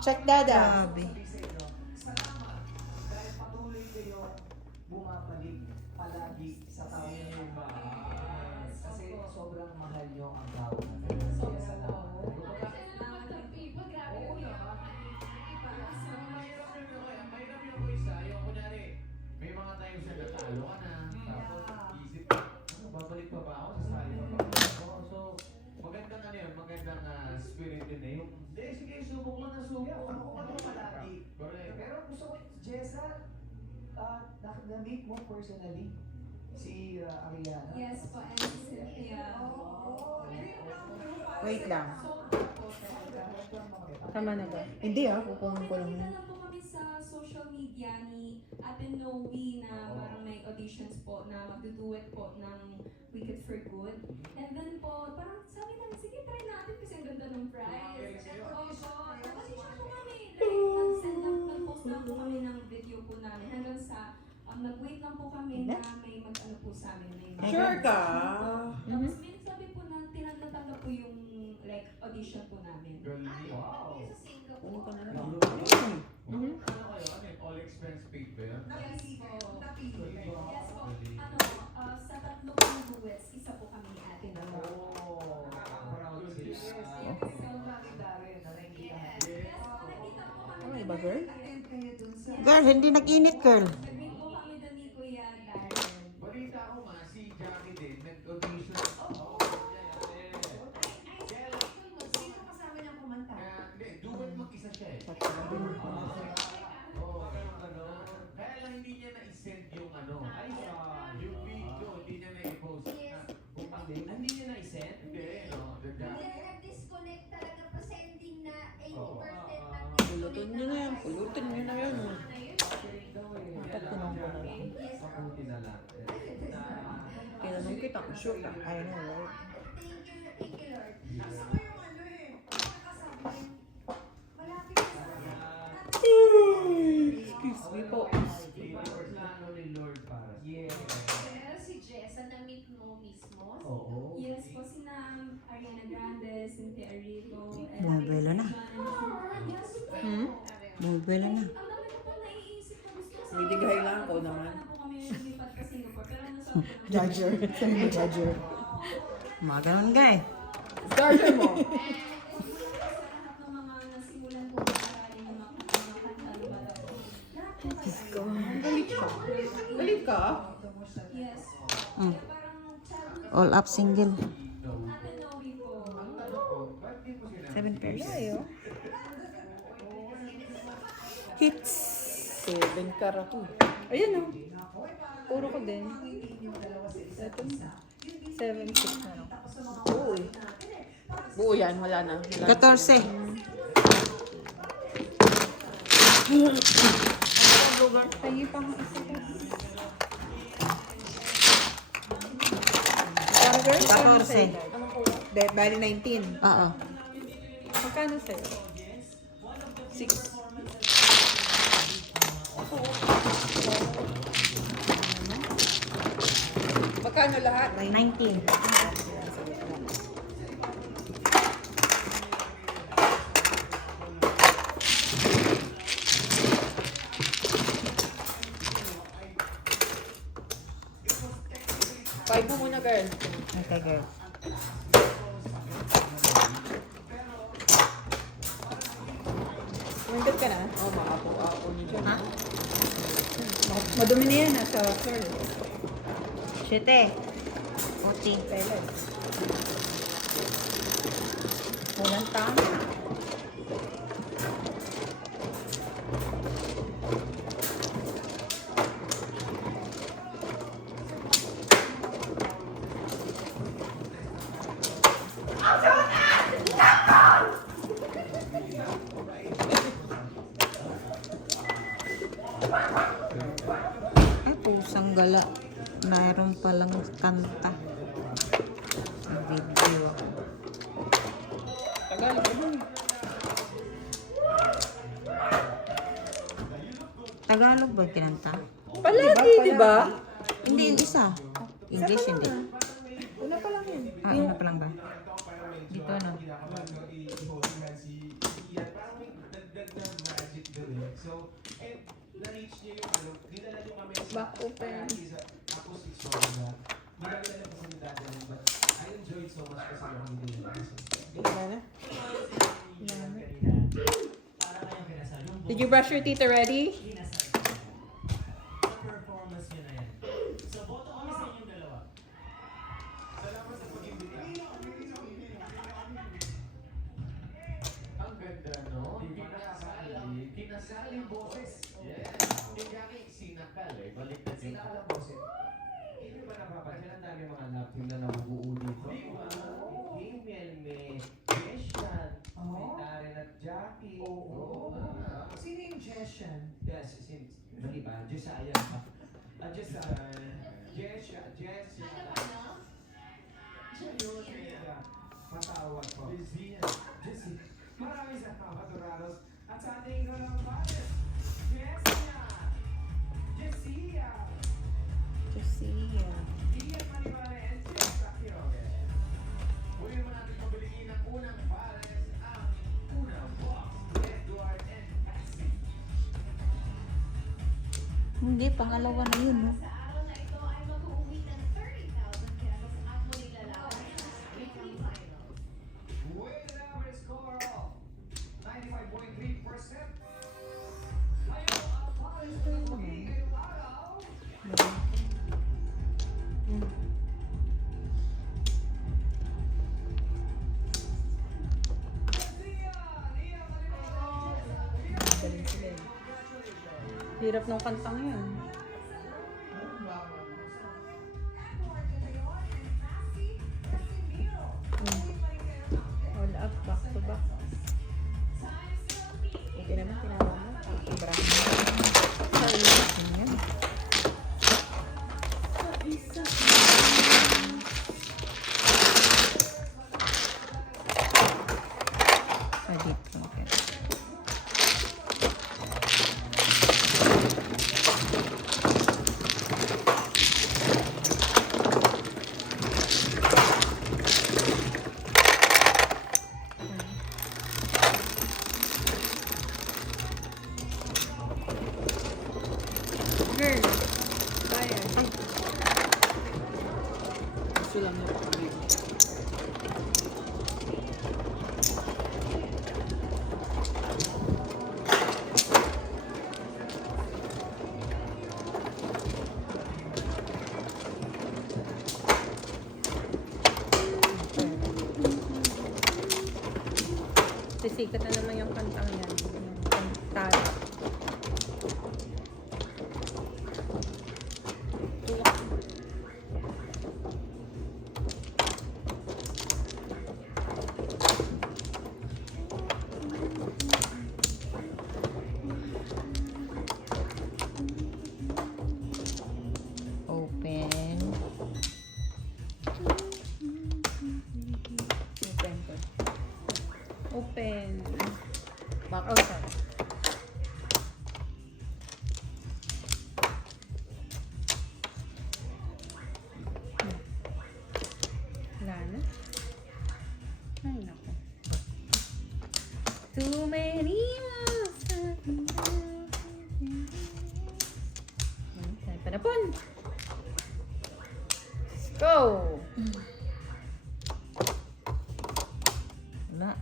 Check dada. Dahil patuloy kayo bumabalik palagi sa tao niyo. Kasi sobrang mahal niyo ang tao na Jessa na. Mahirap yung isa, yung kunyari, may mga times na natalo ka na, na-meet mo personally si Ariana? Yes po, and Cynthia. Wait lang. Tama na ba? Hindi kukunin ko lang Nakita yun. lang po kami sa social media ni Ate Noe na parang may auditions po na magduduet po ng Wicked for Good. And then po, parang sabi namin, sige try natin kasi ang ganda ng prize. Tapos i-share po kami. Nag-post lang po kami ng video po namin hanggang sa nag-wait lang po kami na may mag-ano po sa amin. May Sure ka? Tapos may sabi po na natanggap po yung like audition po namin. Wow. Ano ka na lang? Ano kayo? Ano yun? All expense paid ba yan? Yes po. Galing. Yes po. Sa tatlo pong duets, isa po kami ni Ate na po. Oh, proud sila. Yes po, nakita po kami. Ano ba, girl? Attend kayo dun sa... Girl, hindi nag-init, girl. Nag-meet po kami doon ni Kuya Darren. Balita ko nga, si Jackie din, nag-audition. Sino kasama niyang kumanta? Hindi, duet mag-isa siya eh. Kaya lang hindi niya na-send yung ano. Yung video, hindi niya na-post. Hindi niya na-send? Hindi, no? Nag-disconnect talaga pa sending na 80% Pulutin nyo na yan. Pulutin nyo na yan. Dapat tinong ko na lang. Mabuti na lang. Tinanong kita kung sure ka. I know, right? Thank you, Lord. Nasa ko yung ano eh. Nakakasabi, malapit na sa Excuse me po. Plano ni Lord para. Yes. Pero si Jessa na-meet mo mismo? Oo. Yes po, sina Ariana Grande, Cynthia Erivo, and Bumabelo na. Yes po. Bumabelo na. Ang dami ko po naiisip na gusto ko sa Bidigay lang ako naman. Sana po kami lumipat sa Singapore, pero nasa ako na. Judger. Sabi mo, judger. Mga ganun, guy. Starter mo. Sa lahat ng mga nasimulan ko mag-aralin yung mga kanta ng bata ko. Lahat po kayo. Galit ka. Galit ka? Yes. Mm. Kaya parang childhood All up single. Ate Noe po. Ba't di mo sinabi? 7 pairs. Hits. 7 karat. Ayun o. Puro ko din. Ito na. 7-6 na lang. Buo eh. Buo yan. Wala na. 14. Tayo pa ang isa ko. 14. Bali 19. Oo. Magkano sa'yo? 6. Magkano lahat? 19. Five mo muna, girl. Okay, girl. Mandat ka na? Oh, makapo-apo niyo dyan. Ha? Madumi na yan sa sir. 7. 14. Walang tama. Ay, pusang gala. Mayroon palang kanta. Sa video. Tagalog ka dun. Tagalog ba yung kinanta? Palagi, di ba? Hindi, yung isa. English, hindi. Una pa lang yun. Ah, una pa lang ba? Dito, ano? Back open. Wala na. Did you brush your teeth already? Performance nyo na yan. So, boto kami sa inyong dalawa. Ang ganda, no? Kinasali. Kinasali boses. Yes. Jesiah. Jessica. Patawad po. Jessie. Maraming salamat, Dorados. At sa ating pares, Jessia. Josiah. Ian Manibale and Jessica Quiroga. Huli naman natin pabiligin ng unang pares, ang unang box, Edward and Cassie. Hindi, pangalawa na yun, no? Sa araw na ito ay mag-uuwi ng 30,000 pesos at muli lalaban sa weekly finals. Weighted average score of 95.3%. Ayaw ang pares ng magiging araw. Galing sila eh. Hirap ng kantang yun. All up, back to back. Okay naman, tinawa mo. Sobrang. Ganyan. Edit ko. Okay. Girl, kaya. Gusto lang niya pa kami. Sisikat na naman yung kantang yan. Yung kantara. Open. Open ko. Open. Back Oh, sorry. Wala na. Ay, naku. Too many miles. Panapon. Let's go. Wala.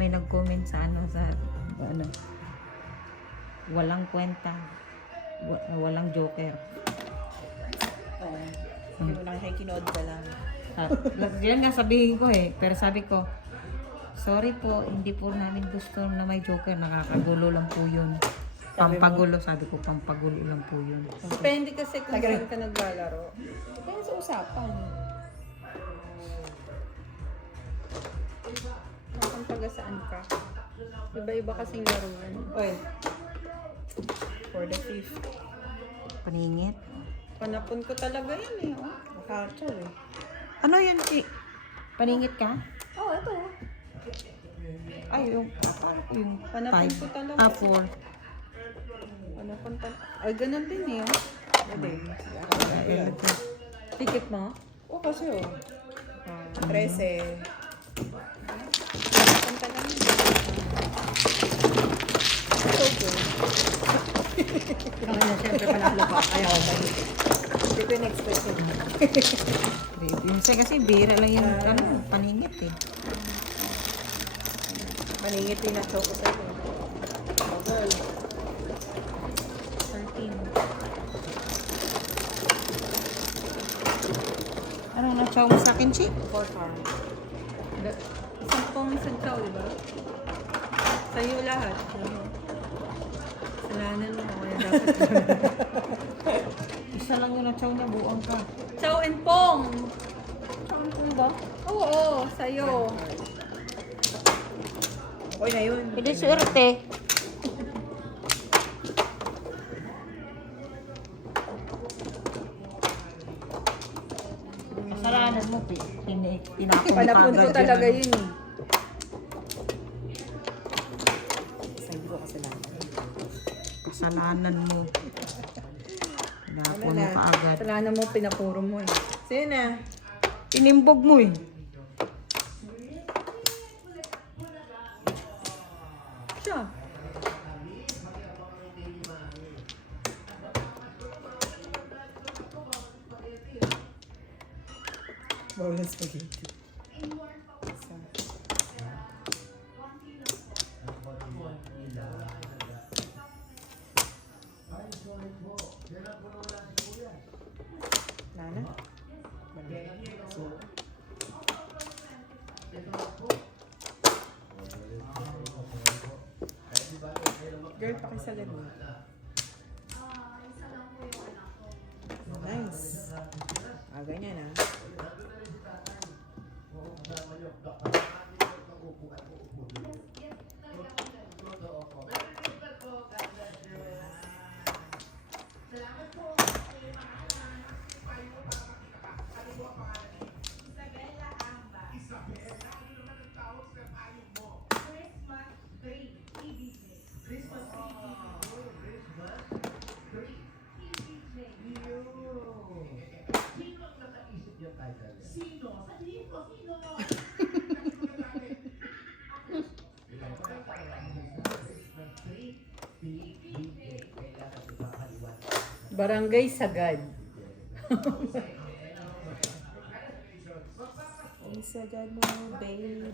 May nag-comment sa walang kwenta, walang joker. Oo. Hindi mo nakikinood ka lang. Yan nga sabihin ko eh, pero sabi ko, sorry po, hindi po namin gusto na may joker, nakakagulo lang po yun. Pampagulo, sabi ko, pampagulo lang po yun. Depende kasi kung saan ka naglalaro. Depende sa usapan. Kung taga saan ka. Iba-iba kasing laro yan. Oy. For the fifth. Paningit. Panapon ko talaga yan eh. Oh. Nakachaw eh. Ano yun, Chi? Paningit ka? Oh, ito. Ay, yung, paano ko yung Panapon 5? ko talaga. 4. Panapon talaga. Ay, ganun din eh. Oh. Pwede. Ticket mo? Oo, kasi oh. 13. Panapon talaga. So good. Kaya siyempre panalo pa. Ayaw ko. Hindi ko in-expect yun. Minsan kasi bira lang yung paningit eh. Maningit din ang choco sa'yo. Oh, girl. 13. Anong na-chow mo sa akin, Chi? Pork arm. Isang pong sadsaw, di ba? Sa'yo lahat. Kasalanan mo. Kaya dapat Isa lang yung na-chow niya, buong ka. Chow and Pong! Chow and Pong ba? Oo, sa'yo. Okay na yun. Hindi suerte. Kasalanan mo, tinapon Panapon ko talaga yun eh. Isa hindi ko kasalanan. Kasalanan mo. Tinapon mo na? kaagad. Kasalanan mo, pinapuro mo eh. Sino na? Tinimbog mo eh. Siya. Bawal na spaghetti. Nana? So, girl, pakisalan mo. Nice. Ganyan ah. Barangay Sagad. Isagad mo, baby.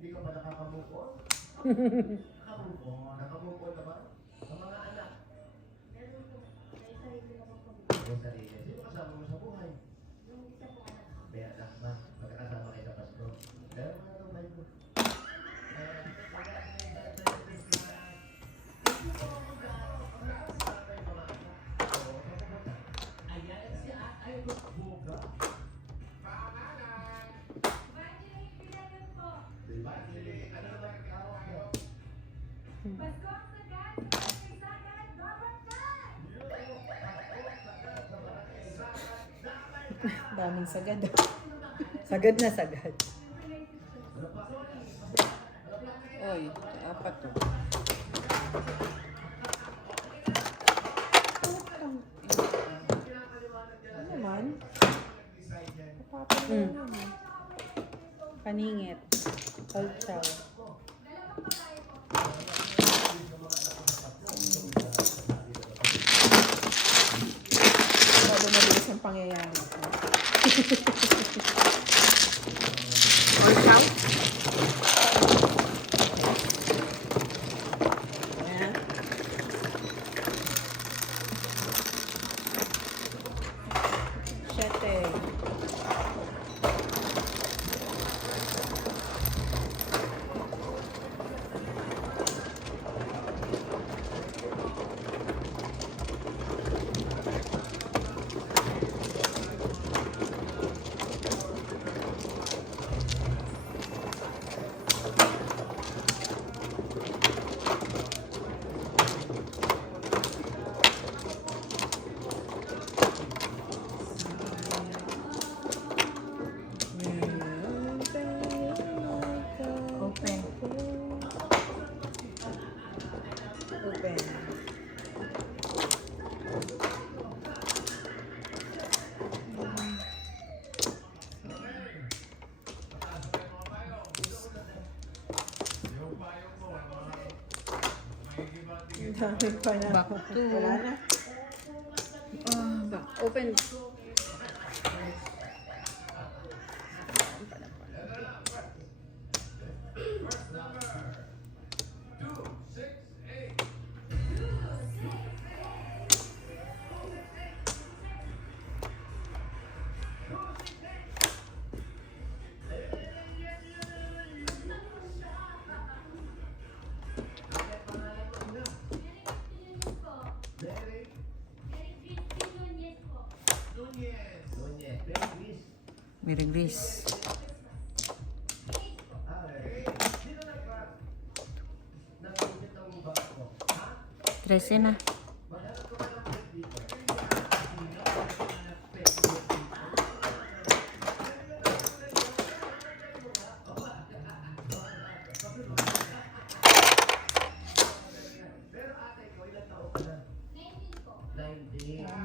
Hindi ka ba nakakamukon? Nakakamukon? Nakakamukon ka ba? Sa mga anak? May sarili. Sino kasama mo sa buhay? May anak na. Magkakasama kayo sa Pasko. Kaya mga tumay mo. Daming sagad. Sagad na sagad. Oy, apat to. Ano naman? Paningit. Salsaw. Bago mabilis ang pangyayari. All chow? Ayan. Siyete. Back to. Wala na. Back. Open. Mary Grace. 13 na.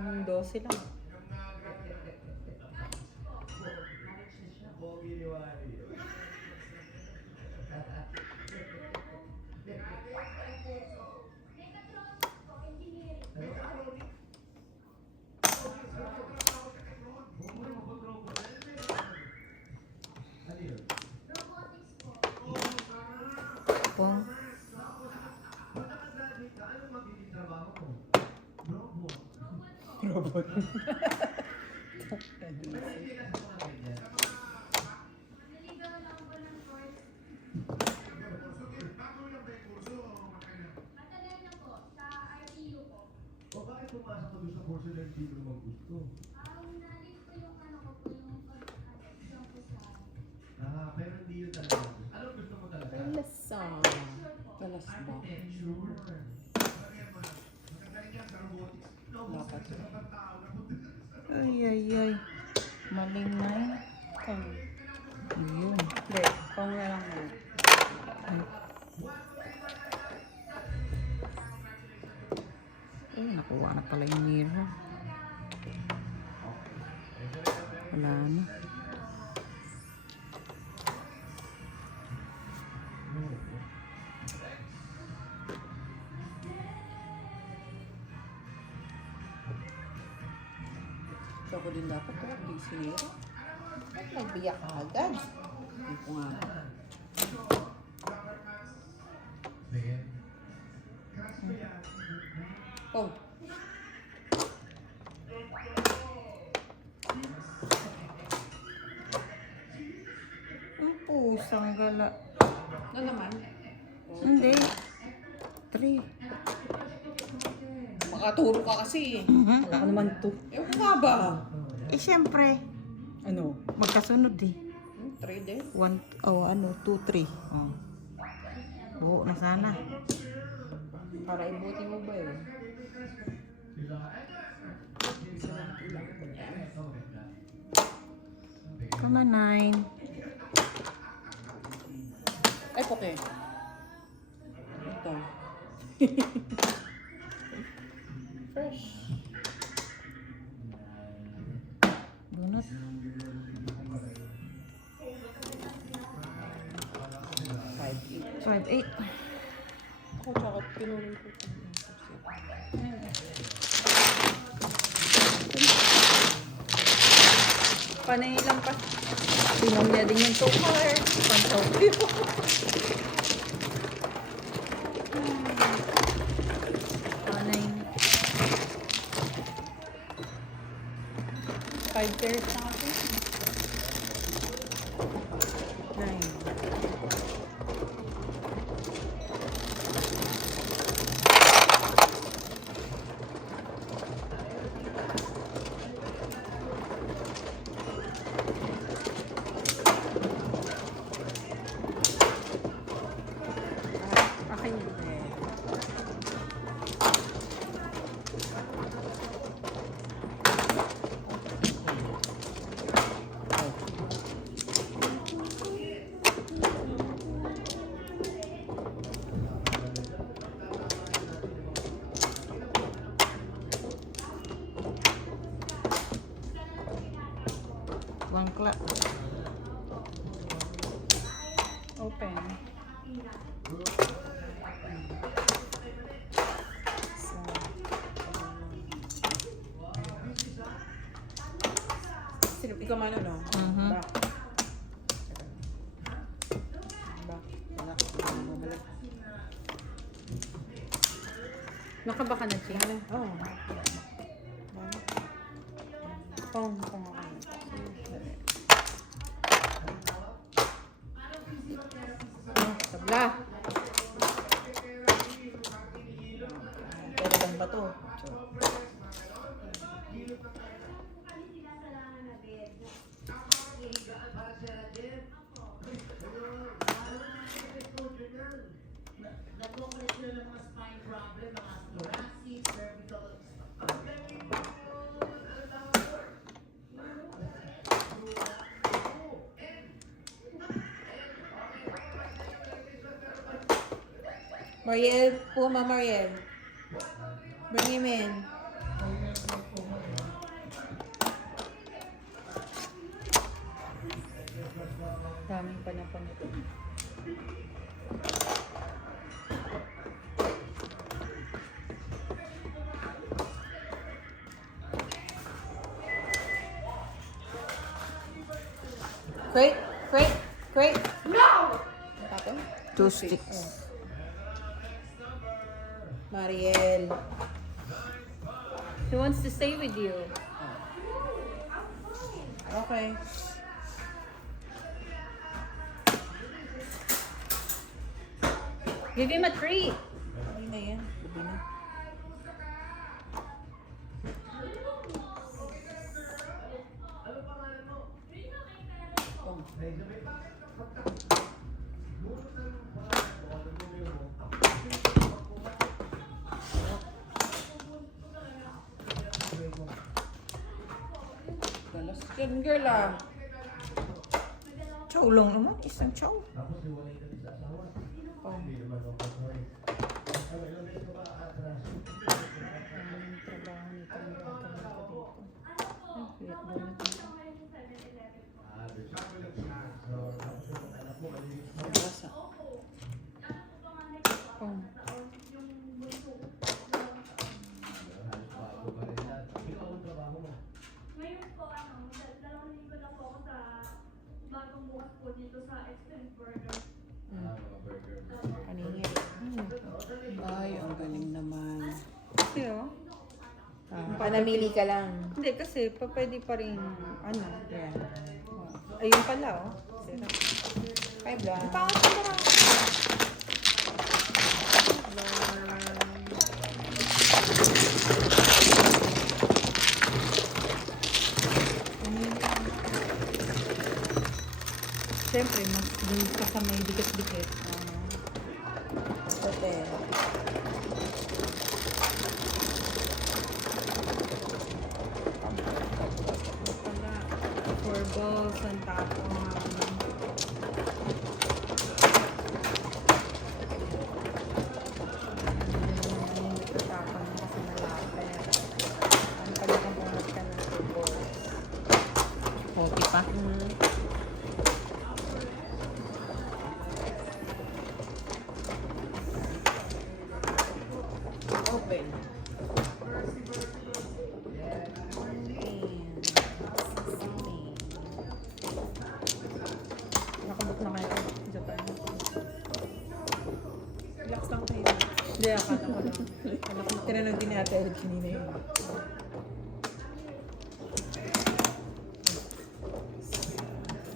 Ang 12 lang. Pong. O bakit pumasok ko doon sa kurso na hindi mo naman gusto? Pero hindi yun talaga. Anong gusto mo talaga? Talas ba? Dapat. Ay, ay, ay. Maling na yun. Yun. Hindi. Pang na lang mo. Eh, nakuha na pala yung mirror. Wala na. So, ako din dapat ito. Hindi sinira. Ba't nagbiyak ka agad? Hindi ko nga. Oh. Ang pusang gala. Na naman. Hindi. 3. Makaturo ka kasi. Wala ka naman to. Ewan nga ba? Eh, syempre. Ano? Magkasunod eh. 3 din. 1, 2, 3. Oh. Buo na sana. Para ibuti mo ba yun? Come on, 9. Ay, okay. Ito. Fresh. Bunot. 5, 8. Ako, tsaka pinunin ko ito. Panay lang pa. Pinom niya din yung tukar. Pantokyo. Panay. 5 pairs na ako. 9. Akin yun eh. Wangkla. Open. ikaw man ano? Mhm. Back. Back. Back. Bumalik. Nakabaka na, Ching. Ano? Oh. Pong ako. Sabla. Pwede bang ba to? Mariel, Puma Mariel. Bring him in. Daming panapon ito. Crate, crate, crate. No! Tapon? 2 sticks. Mariel. He wants to stay with you. Okay. Give him a treat. Hindi na yan. Gabi na. Galas yan, girl ah. Chow lang naman. Isang chow. Galas ah. Pong. Ngayon po, dalawang linggo na po ako sa bagong bukas po dito sa Extend Burger. Kaningin. Ay, ang galing naman. Kasi oh. Panamili ka lang. Hindi, kasi pwede pa rin, ano. Yan. Ayun pala oh. Five lang. Siyempre, mas dun ka sa may dikit-dikit. Hotel. Pala, 4 balls ang tapon. Tapon mo kasi malapit. Ang talagang pumunta ka ng 2 balls. Okay pa. Open. Nakabot na kayo sa Japan. Relax lang kayo. Hindi, akala ko lang. Tinanong din natin ulit kanina yun.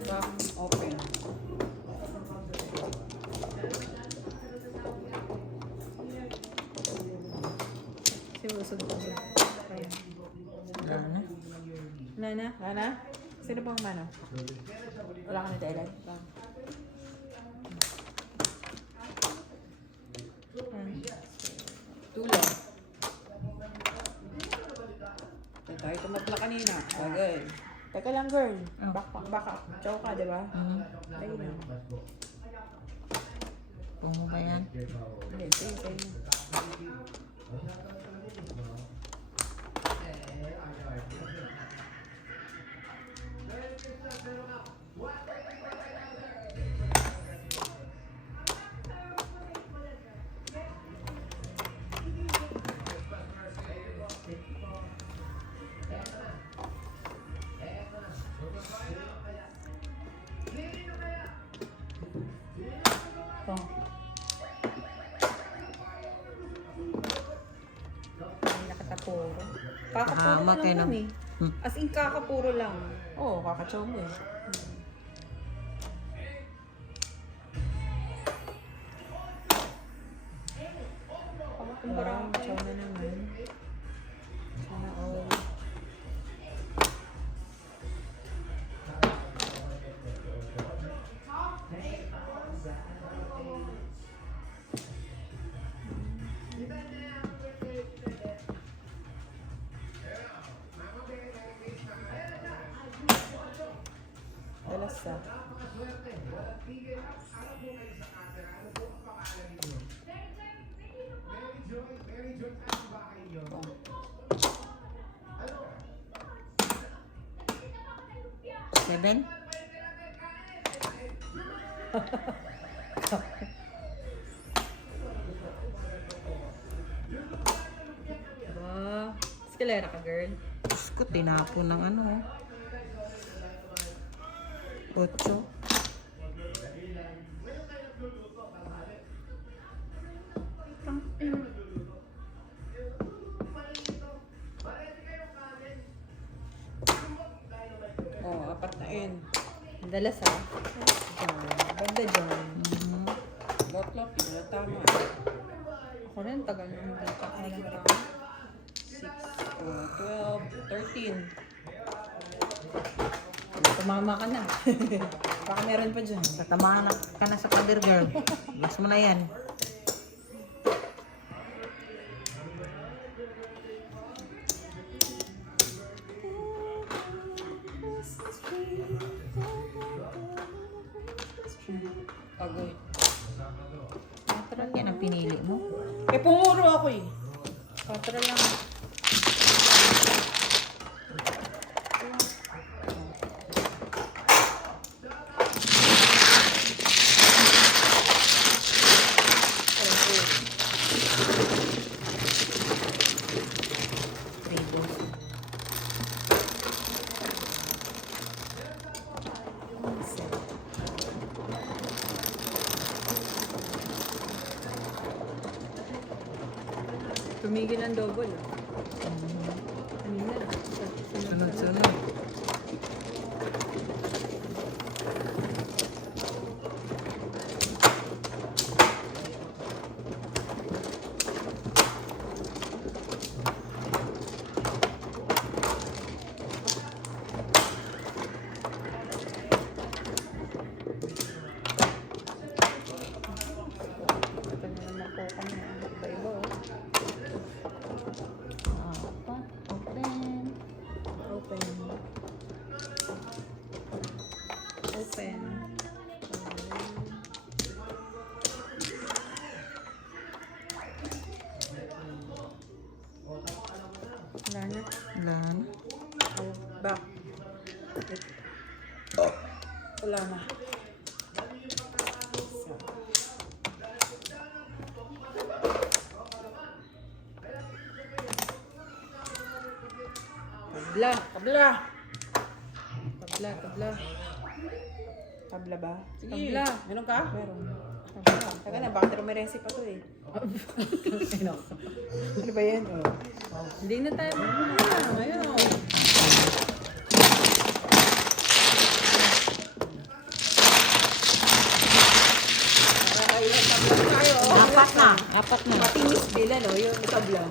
Back, open. Sinusunod ko. Wala na. Nana? Lana? Sino pang mano? Wala ka na Thailand? Tulong. Ito tayo tumatla kanina. Bagay. Teka lang girl. Oh. Baka chow ka, di ba? Tayo na. Kung mo ba yan? Hindi, tayo na. Ito. Ay, nakatapuro. Kakapuro Tama, lang kayo yan na. eh. As in, kakapuro lang. Oo, kakatsaw mo eh. Kumpara Parang ko. tsaw na naman. Sana all. Dalasa. Seven? Ba, eskalera ka, girl. Diyos ko, tinapon ng ano. 8. Oo, 4 na yun. Dalas ha. Banda dyan. Lotlot, yun na tama. Ako rin, tagal na hindi pa. 6, 12, 13. Tumama ka na. Baka meron pa dyan. Tatamaan ka na sa pader, girl. Last mo na yan. Agoy. Parang yan ang pinili mo. Eh, pumuro ako eh. 4 lang. Tumigil ang double ah. Kanina. Sunod-sunod. Ito na naman po kami. Iba-iba oh. Open. Open. Wala na. Wala na. Back. Wala na. Tabla. Tabla. Tabla. Tabla. Tabla ba? Sige. Tabla. Meron ka? Meron. Tabla. Teka na, baka trumeresi pa to eh. Ano ba yan? Oh. Hindi na tayo. Ayun. Ilang tabla tayo. Apat na. Apat na. Matinis din ano, yung tabla.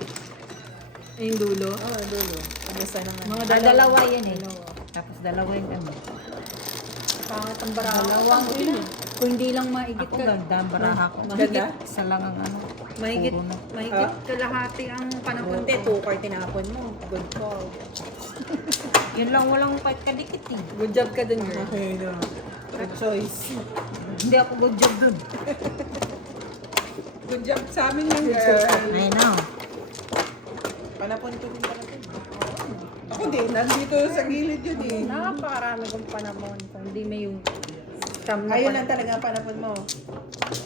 Yung dulo. Oo, dulo. Kamisa naman. Mga Dalawa yan eh. Tapos dalawa yung ano. Pangat ang baraha. Dalawang Ina. Kung hindi lang maigit Ako ka. ganda ang baraha ko. Ganda? Isa lang ang ano. Mahigit, Puro na. mahigit kalahati ang panapon. Hindi, 2 card tinapon mo. Good call. Yun lang walang fight kadikit eh. Good job ka dun, girl. Okay na. Good choice. Hindi ako good job dun. Good job sa amin yung girl. I know. Panapon ko din pala. Ako din, nandito sa gilid yun eh. Napakarami kong panapon. Kung hindi may yung siyam na Ayun lang talaga ang panapon mo.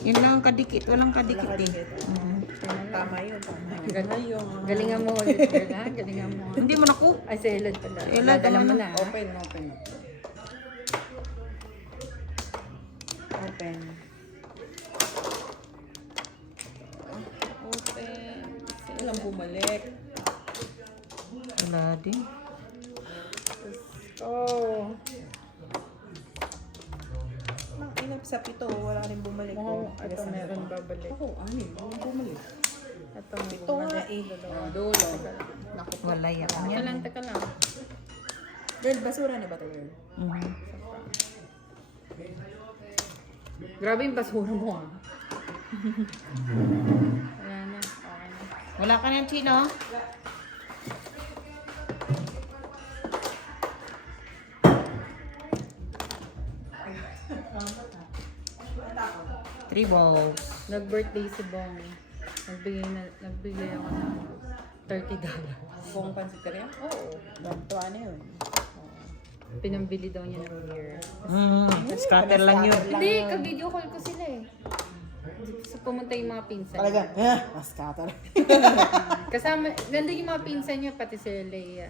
Yun lang ang kadikit. Walang kadikit eh. Nakadikit. Tama yun, tama yun. Galing. Galingan mo ulit, girl, ha? Galingan mo. Hindi mo naku. Ay, sa ilad pala. Ilad Dala ang mo ano. na, ha? Open, open. Open. Walang bumalik. Wala din. Oh. Inap sa pito, wala rin bumalik. Ito meron babalik. Ako, anim. Walang bumalik. Ito may Ito nga bumalik. eh. Dulo. Wala yan. Teka lang. Girl, basura na ba ito, girl? Mhm. Grabe yung basura mo ah. Wala na. Okay na. Wala ka ng chino? Three balls. Nag-birthday si Bong. Nagbigay ako ng $30. Buong pansit ka rin? Oo. Tuwa na yun. Pinambili daw niya ng beer. Scatter lang yun. Hindi, ka-video call ko sila eh. So, pumunta yung mga pinsan. Talaga, mas scatter. Kasama, nandun yung mga pinsan niya, pati si Leia.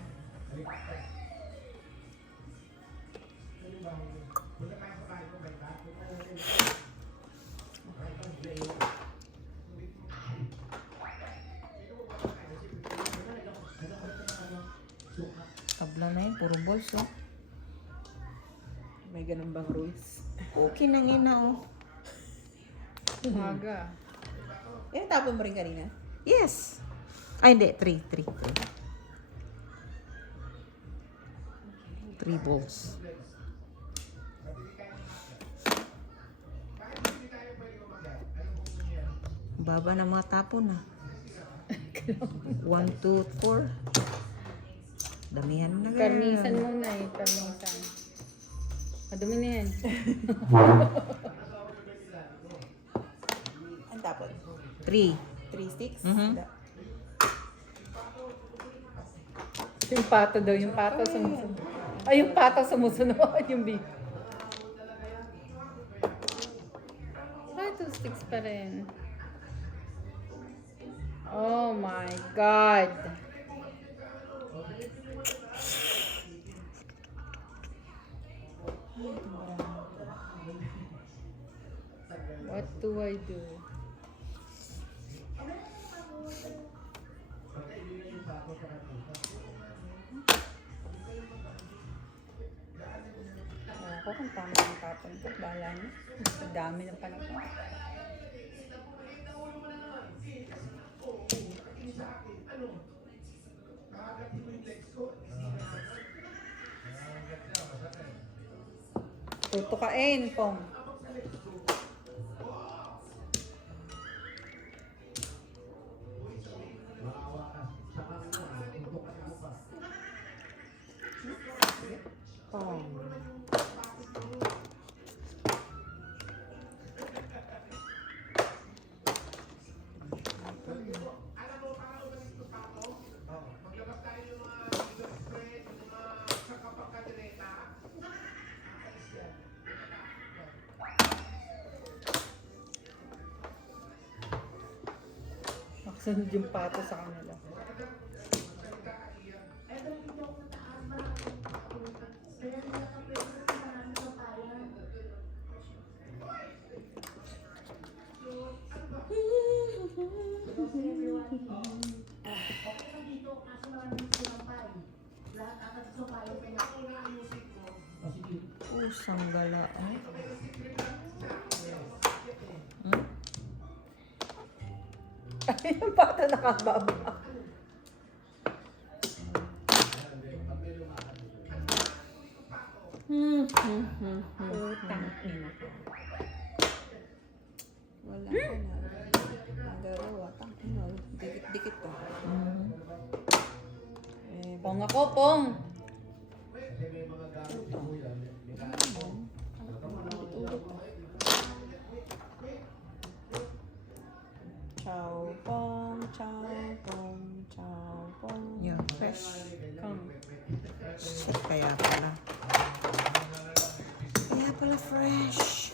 Tabla na yun, puro balls oh. May ganun bang rules? Okay nang ina oh. Umaga. Eh, tapon mo rin kanina? Yes. Ay hindi, three balls. Baba na mga tapon ah. 1, 2, 4. Damihan na girl. Karnisan muna eh, karnisan. Madumi na yan. Ang tapon? 3. 3 sticks? Mhm. Yung pato daw, yung pato sumusunod. Ay, yung pato sumusunod, yung big. Ay, 2 sticks pa rin. Oh my God. What do I do? Ako kung tama ang tapon ko, bahala niya. Ang dami ng panahon. Tutukain, Pong. Pong. Nakasunod yung pato sa kanila. Pusang gala. Ay, yung pato nakababa. Utang ina. Wala ko na. Nagarawa. Tangina. Dikit-dikit pa. Eh, Pong ako, Pong. Chow pong, chow pong, chow pong. Yun, fresh. Come. Shit, kaya pala. Kaya pala fresh.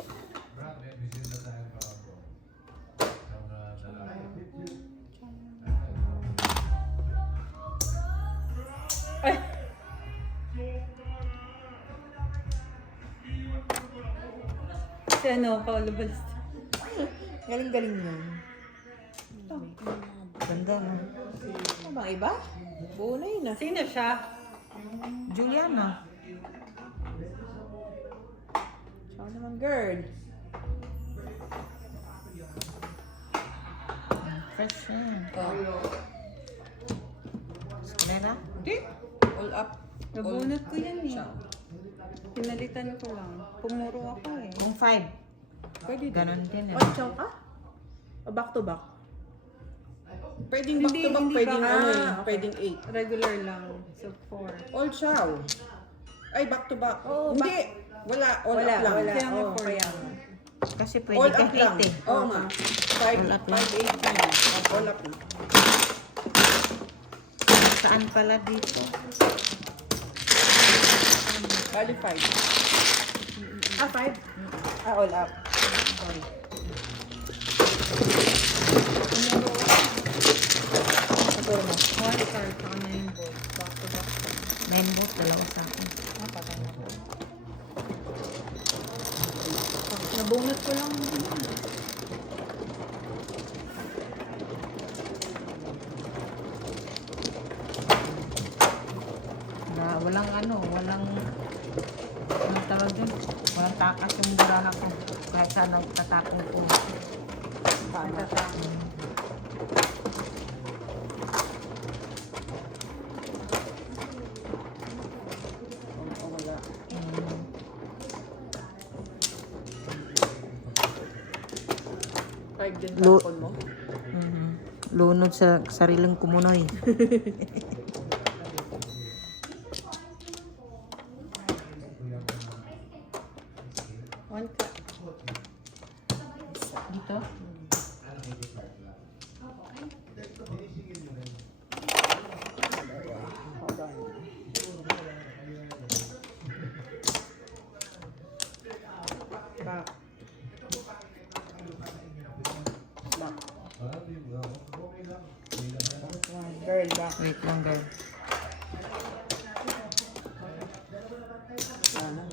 Ay! Si ano, Paolo Balesta. Galing-galing yun. Ganda no. Ano bang iba? Buo na yun ah. Sino siya? Juliana. Tsaka naman girl. Fresh yan. Oh. Eskalera? Hindi. All up. Nabunot ko yan eh. Siya. Pinalitan ko lang. Pumuro ako eh. Kung 5. Pwede din. Ganon din eh. Oh, tsaka ka? O back to back? Pwedeng back to back, Hindi pwedeng back. ano eh, Ah, okay. pwedeng 8. Regular lang. So 4. All chow. Ay, back to back. Oo, Hindi. Wala, all up lang. Kaya nga Oo, 4 yan. Kasi All pwede up ka lang. 8 eh. Oo nga. 5, All up lang. 5, 8 lang. All up lang. Saan pala dito? Bali 5. Ah, 5? Ah, all up. Sorry. Paturo mo. 1 card, saka 9 balls. Back to back. 9 votes, dalawa sa akin. Patay na ko. Nabunot ko lang. Walang walang anong tawag dun? Walang takas yung baraha ko. Kahit saan ang tatakong ko. Tama. Oo, wala. Five din Lo- tapon mo? Lunod sa sariling kumunoy. One card. Dito? Hold on. Back. Back. Girl, back. Wait lang, girl. Ano?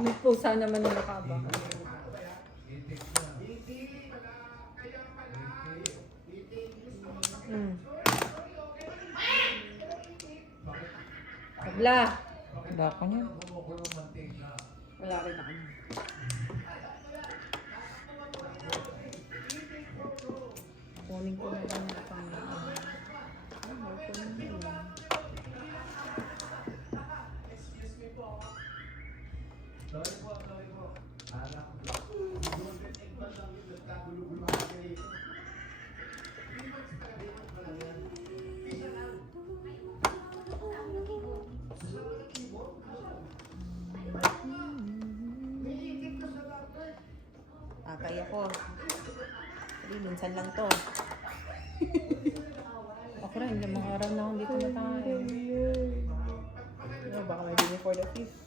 May pusa naman yung nakaba. Tabla. Dako niya. Wala rin ako. Kunin ko na lang yung pang... Kaya ko. Hindi, minsan lang to. Ako rin, yung mga araw na akong dito matahin. Baka may din for the fifth.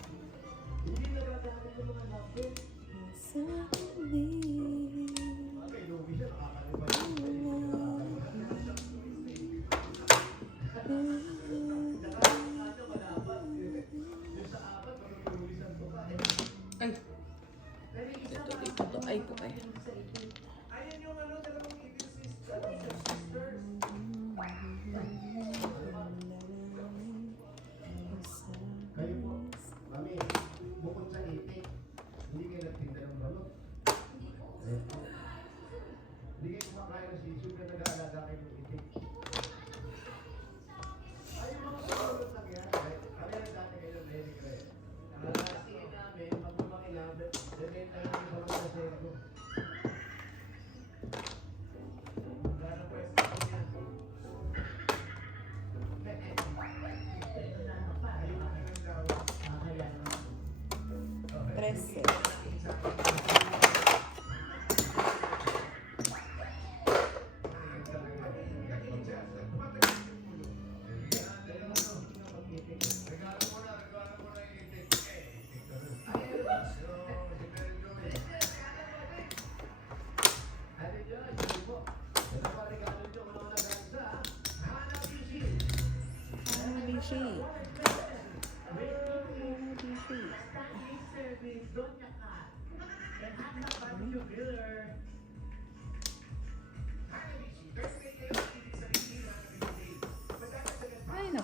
Ay. Ito. Ay po ay. Kayo po, mami, bukod sa itik, hindi kayo nagtinda ng balot. Ayun po. Hindi kayo kumakain ng sisyo na nag-aalaga kayo ng itik. Ay, mga balot lang yan. Kami lang dati kayo ng Eric Red. Sige namin, pag lumaki na, bebenta namin balot sa sego. Gano'n po yung yan. Trece.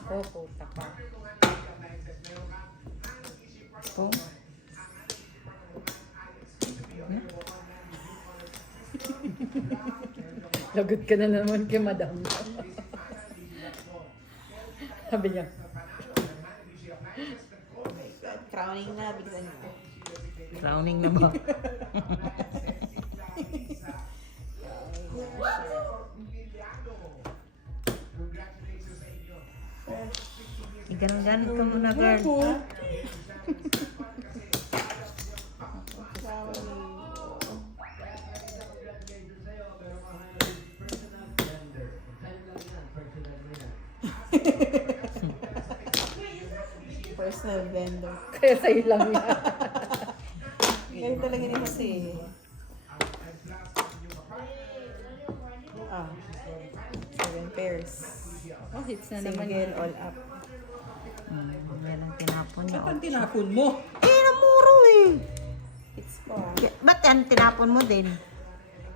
Oh, puta ka. Ito. Lagot ka na naman kay madam. Sabi niya. Crowning na, bigyan mo. Crowning na ba? Ganun-ganun ka muna, girl. Ha? Personal vendor. Kaya sa'yo lang yan. Ganyan talaga ni Jose. Ah. 7 pairs. Oh, hits na naman Single yun. all up. Yan ang tinapon niya. Saan tinapon mo? Eh, namuro eh. It's ko ah. Ba't yan tinapon mo din?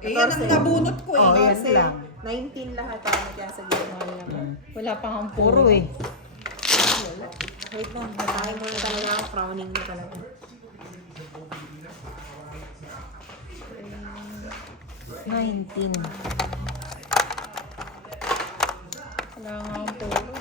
Eh, yan ang nabunot ko eh. Oh, yan kasi lang. 19 lahat ang kaya sa gilid. Wala pang ang Puro eh. Wala. Wait lang, nakain mo na talaga ako. Crowning na talaga. $19. Wala nga ang puro.